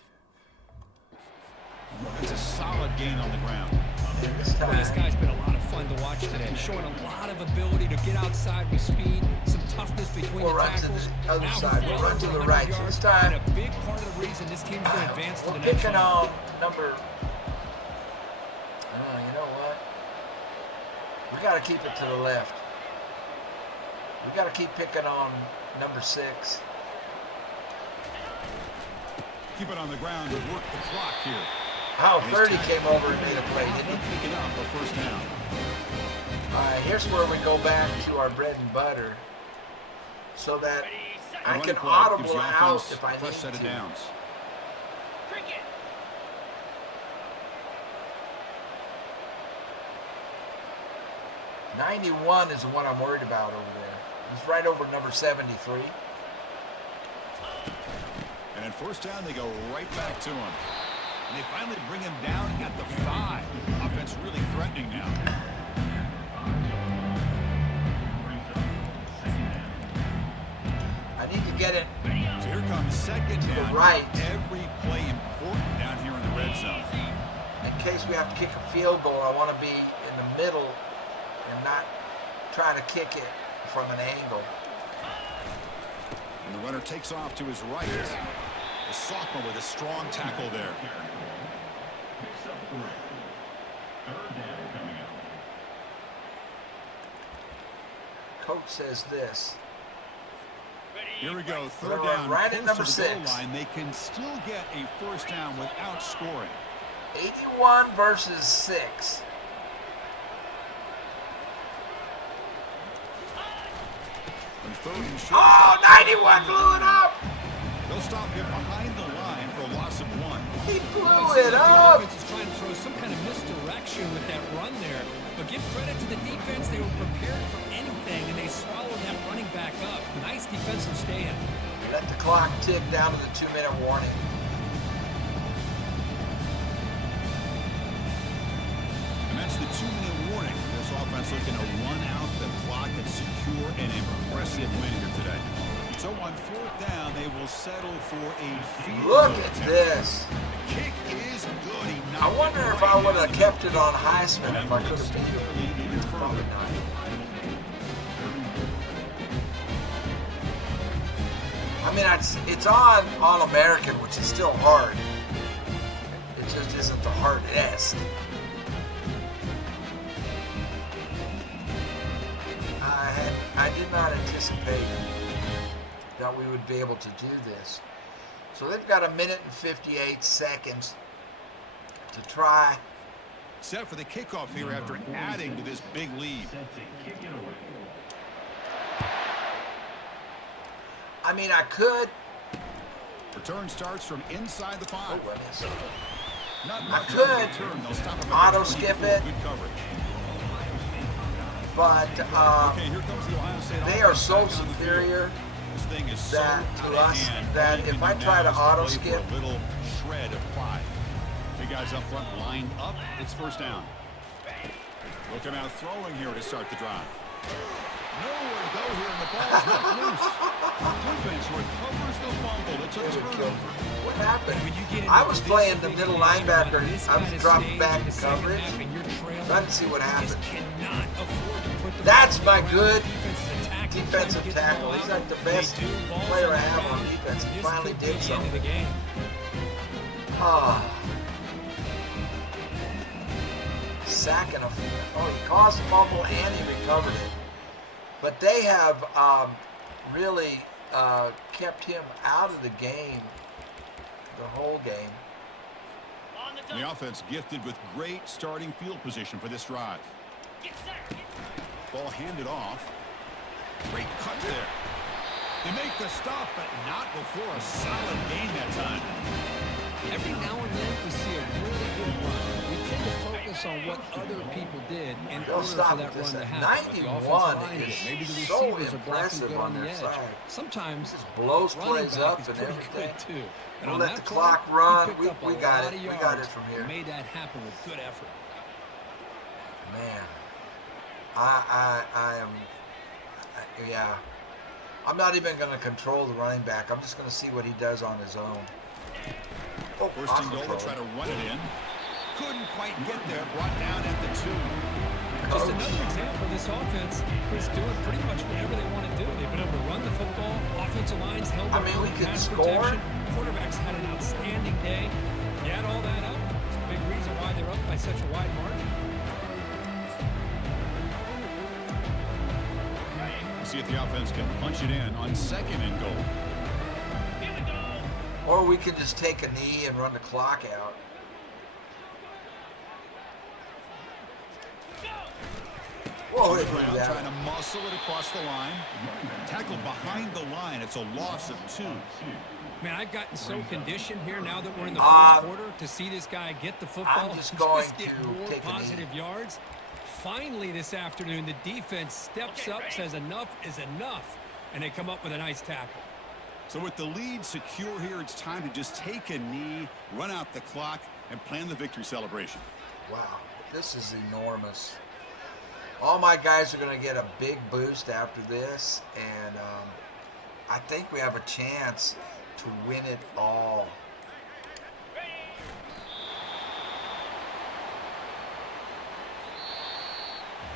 It's a solid gain on the ground. This guy's been a lot of fun to watch today. Showing a lot of ability to get outside with speed, some toughness between the tackles. We'll run to the other side. We'll run to the right. This time, and a big part of the reason this team's going to advance to the next round. Picking on number... you know what? We got to keep it to the left. We got to keep picking on number 6. Keep it on the ground and work the clock here. Oh, 30 came over and made a play, didn't he? Pick it up for first down. All right, here's where we go back to our bread and butter so that I can audible out if I need set of to. Downs. 91 is the one I'm worried about over there. He's right over number 73. And at first down, they go right back to him. And they finally bring him down at the 5. Offense really threatening now. I need to get it. So here comes second down. Right. Every play important down here in the red zone. In case we have to kick a field goal, I want to be in the middle and not trying to kick it from an angle. And the runner takes off to his right. The sophomore with a strong tackle there. Coach says this. Here we go, third down. Right at number 6. Line. They can still get a first down without scoring. 81 versus 6. Oh, 91 blew it up! They'll stop him behind the line for a loss of 1. He blew it up! The defense is trying to throw some kind of misdirection with that run there. But give credit to the defense. They were prepared for anything, and they swallowed that running back up. Nice defensive stand. Let the clock tick down to the 2-minute warning. And that's the 2-minute warning. This offense looking to run out the clock and secure an impressive win here today. So on fourth down, they will settle for a field goal. Look at this. The kick is good. I wonder if I would have kept it on Heisman if I could have beat him. Probably not. I mean, it's on All-American, which is still hard. It just isn't the hardest. I did not anticipate that we would be able to do this. So they've got 1 minute and 58 seconds to try. Set for the kickoff here after adding to this big lead. I mean, I could. Return starts from inside the 5. Oh, what is it? Not I much could of a return. They'll stop him at auto the skip 24. it. Good coverage. But Okay, here comes the Ohio State they are offense so back on the field. superior thing is so that out to of us hand, that all you if can I do try now to is auto play for skip, a little shred of pride. Big guys up front lined up. It's first down. They'll come out throwing here to start the drive. Nowhere to go here, and the ball's knocked loose. Defense recovers the fumble. It's a turnover. what happened? When you get into I was this playing the big middle game, linebacker. on this I was kind of dropping stage back in in the second coverage, half and you're trailing, trying to see what you just happened. cannot afford to put the That's ball my on the ground. good Defensive defensive tackle. tackle. He's like the They best do balls player on I the have on ground. defense. He This finally could be did the end of the something. game. Ah. Sack and he caused a fumble and he recovered it. But they have really kept him out of the game, the whole game. The offense gifted with great starting field position for this drive. Ball handed off. Great cut there. They make the stop, but not before a solid gain that time. Every now and then we see a really good run. We tend to focus on what other people did in They'll order stop for that at this run to at happen. What the 91 offensive line did. is Maybe the so receivers are blocking impressive good on on the their edge. side. Sometimes Just blows running plays back up is and pretty everything. good too. And We'll on let that the play, clock he run. picked We up a got lot it. of We got yards it from here. and made that happen with good effort. Man, I am, yeah. I'm not even going to control the running back. I'm just going to see what he does on his own. Oh, First and goal, try to run it in. Couldn't quite get there. Brought down at the 2. Just another example of this offense is doing pretty much whatever they want to do. They've been able to run the football. Offensive lines held their own, we could pass score. protection. Quarterbacks had an outstanding day. You add all that up, it's a big reason why they're up by such a wide margin. See if the offense can punch it in on second and goal. Or we can just take a knee and run the clock out. Whoa, they Brown do that. trying to muscle it across the line. Tackled behind the line. It's a loss of 2. Man, I've gotten so conditioned here now that we're in the fourth quarter to see this guy get the football. I'm just going get to more take a knee. positive yards. Finally this afternoon, the defense steps up, says enough is enough, and they come up with a nice tackle. So with the lead secure here, it's time to just take a knee, run out the clock, and plan the victory celebration. Wow, this is enormous. All my guys are going to get a big boost after this, and I think we have a chance to win it all.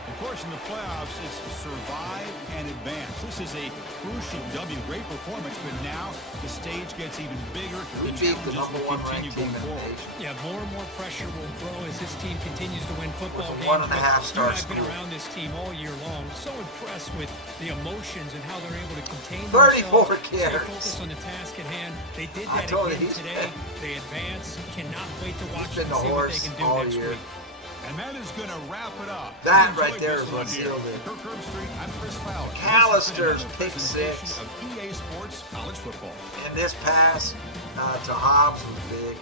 Of course, in the playoffs, it's survive and advance. This is a crucial W. Great performance, but now the stage gets even bigger. We The beat the challenges number will one continue ranked team going in the forward. nation. Yeah, more and more pressure will grow as this team continues to win football With a games. 1.5 But star I've been school. around this team all year long. So impressed with the emotions and how they're able to contain 34 themselves, stay carries. focused on the task at hand. They did I that told you, again he's today. been- They advance. Cannot wait to watch been them the see what they horse can do all next year. week. And that is going to wrap it up. That Enjoyed right there this is one what here. sealed it. Kirk Herbstreit, I'm Chris Fowler. Callister's This has been another pick presentation 6. of EA Sports College Football. And this pass to Hobbs was big.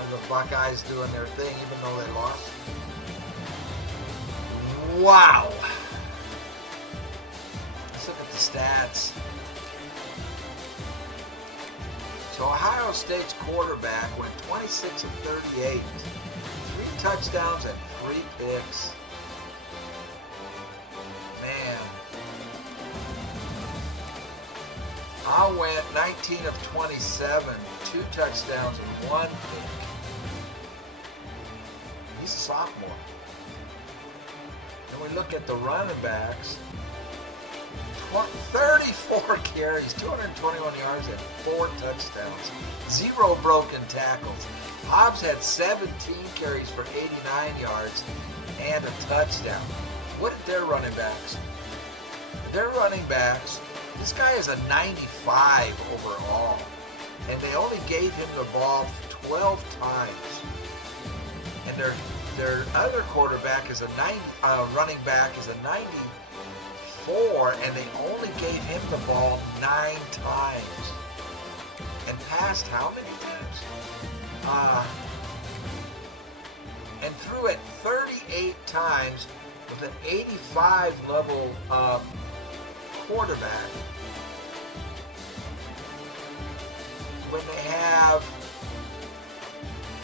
And the Buckeyes doing their thing even though they lost. Wow. Let's look at the stats. So Ohio State's quarterback went 26 of 38, 3 touchdowns and 3 picks. Man. I went 19 of 27, 2 touchdowns and 1 pick. He's a sophomore. And we look at the running backs. 34 carries, 221 yards, and 4 touchdowns. 0 broken tackles. Hobbs had 17 carries for 89 yards and a touchdown. What did their running backs? Their running backs, this guy is a 95 overall, and they only gave him the ball 12 times. And their other quarterback is a running back is a 94, and they only gave him the ball 9 times. and passed how many times? And threw it 38 times with an 85 level quarterback. When they have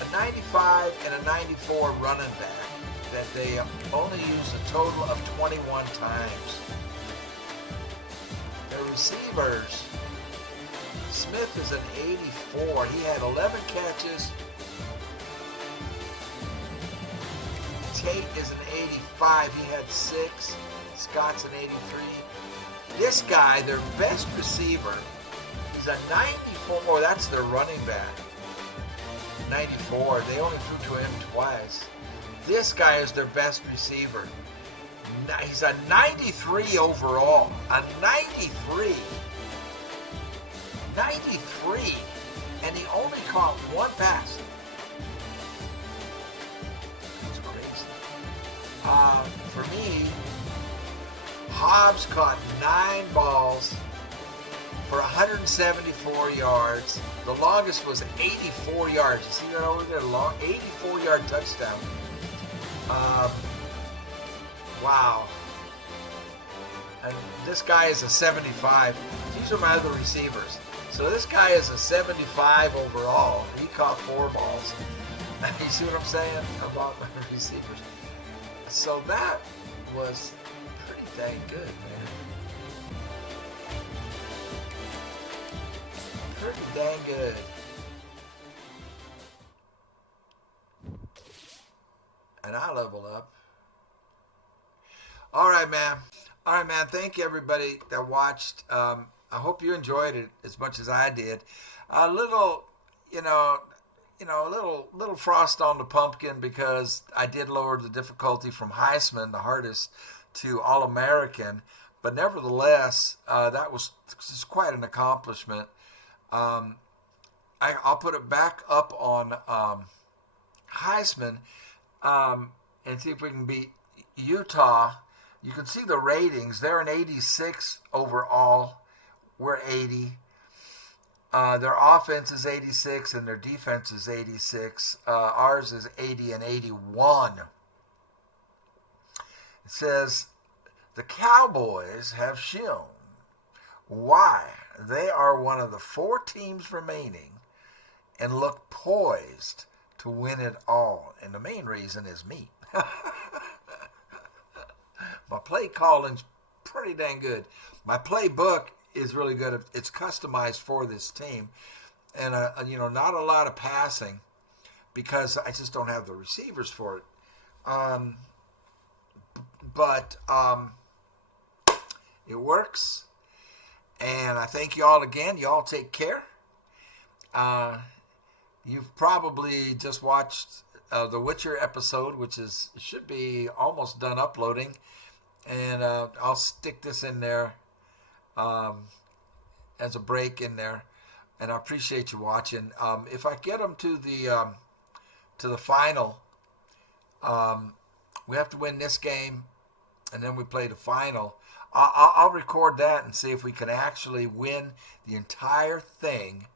a 95 and a 94 running back that they only use a total of 21 times. Their receivers, Smith is an 84. He had 11 catches. Tate is an 85. He had 6. Scott's an 83. This guy, their best receiver, is a 94. That's their running back. 94. They only threw to him twice. This guy is their best receiver. He's a 93 overall. A 93. 93. And he only caught one pass. That's crazy. For me, Hobbs caught 9 balls for 174 yards. The longest was 84 yards. You see that over there? Long 84-yard touchdown. Wow. And this guy is a 75. These are my other receivers. So this guy is a 75 overall. He caught 4 balls. You see what I'm saying about my receivers? So that was pretty dang good, man. Pretty dang good. And I leveled up. All right, man. Thank you, everybody that watched. I hope you enjoyed it as much as I did. A little, a little frost on the pumpkin because I did lower the difficulty from Heisman, the hardest, to All-American. But nevertheless, that was quite an accomplishment. I'll put it back up on Heisman and see if we can beat Utah. You can see the ratings. They're an 86 overall. We're 80. Their offense is 86 and their defense is 86. Ours is 80 and 81. It says, the Cowboys have shown why they are one of the 4 teams remaining and look poised to win it all. And the main reason is me. My play calling's pretty dang good. My playbook is really good. It's customized for this team. And, not a lot of passing because I just don't have the receivers for it. But it works. And I thank you all again. You all take care. You've probably just watched the Witcher episode, which should be almost done uploading. And I'll stick this in there as a break in there. And I appreciate you watching. If I get them to the final, we have to win this game, and then we play the final. I'll record that and see if we can actually win the entire thing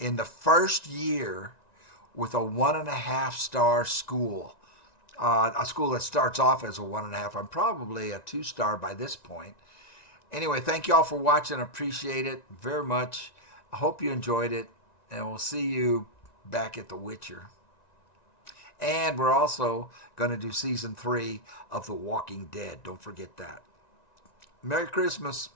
in the first year with a 1.5-star school. A school that starts off as a 1.5. I'm probably a 2-star by this point. Anyway, thank you all for watching. I appreciate it very much. I hope you enjoyed it, and we'll see you back at The Witcher. And we're also going to do Season 3 of The Walking Dead. Don't forget that. Merry Christmas.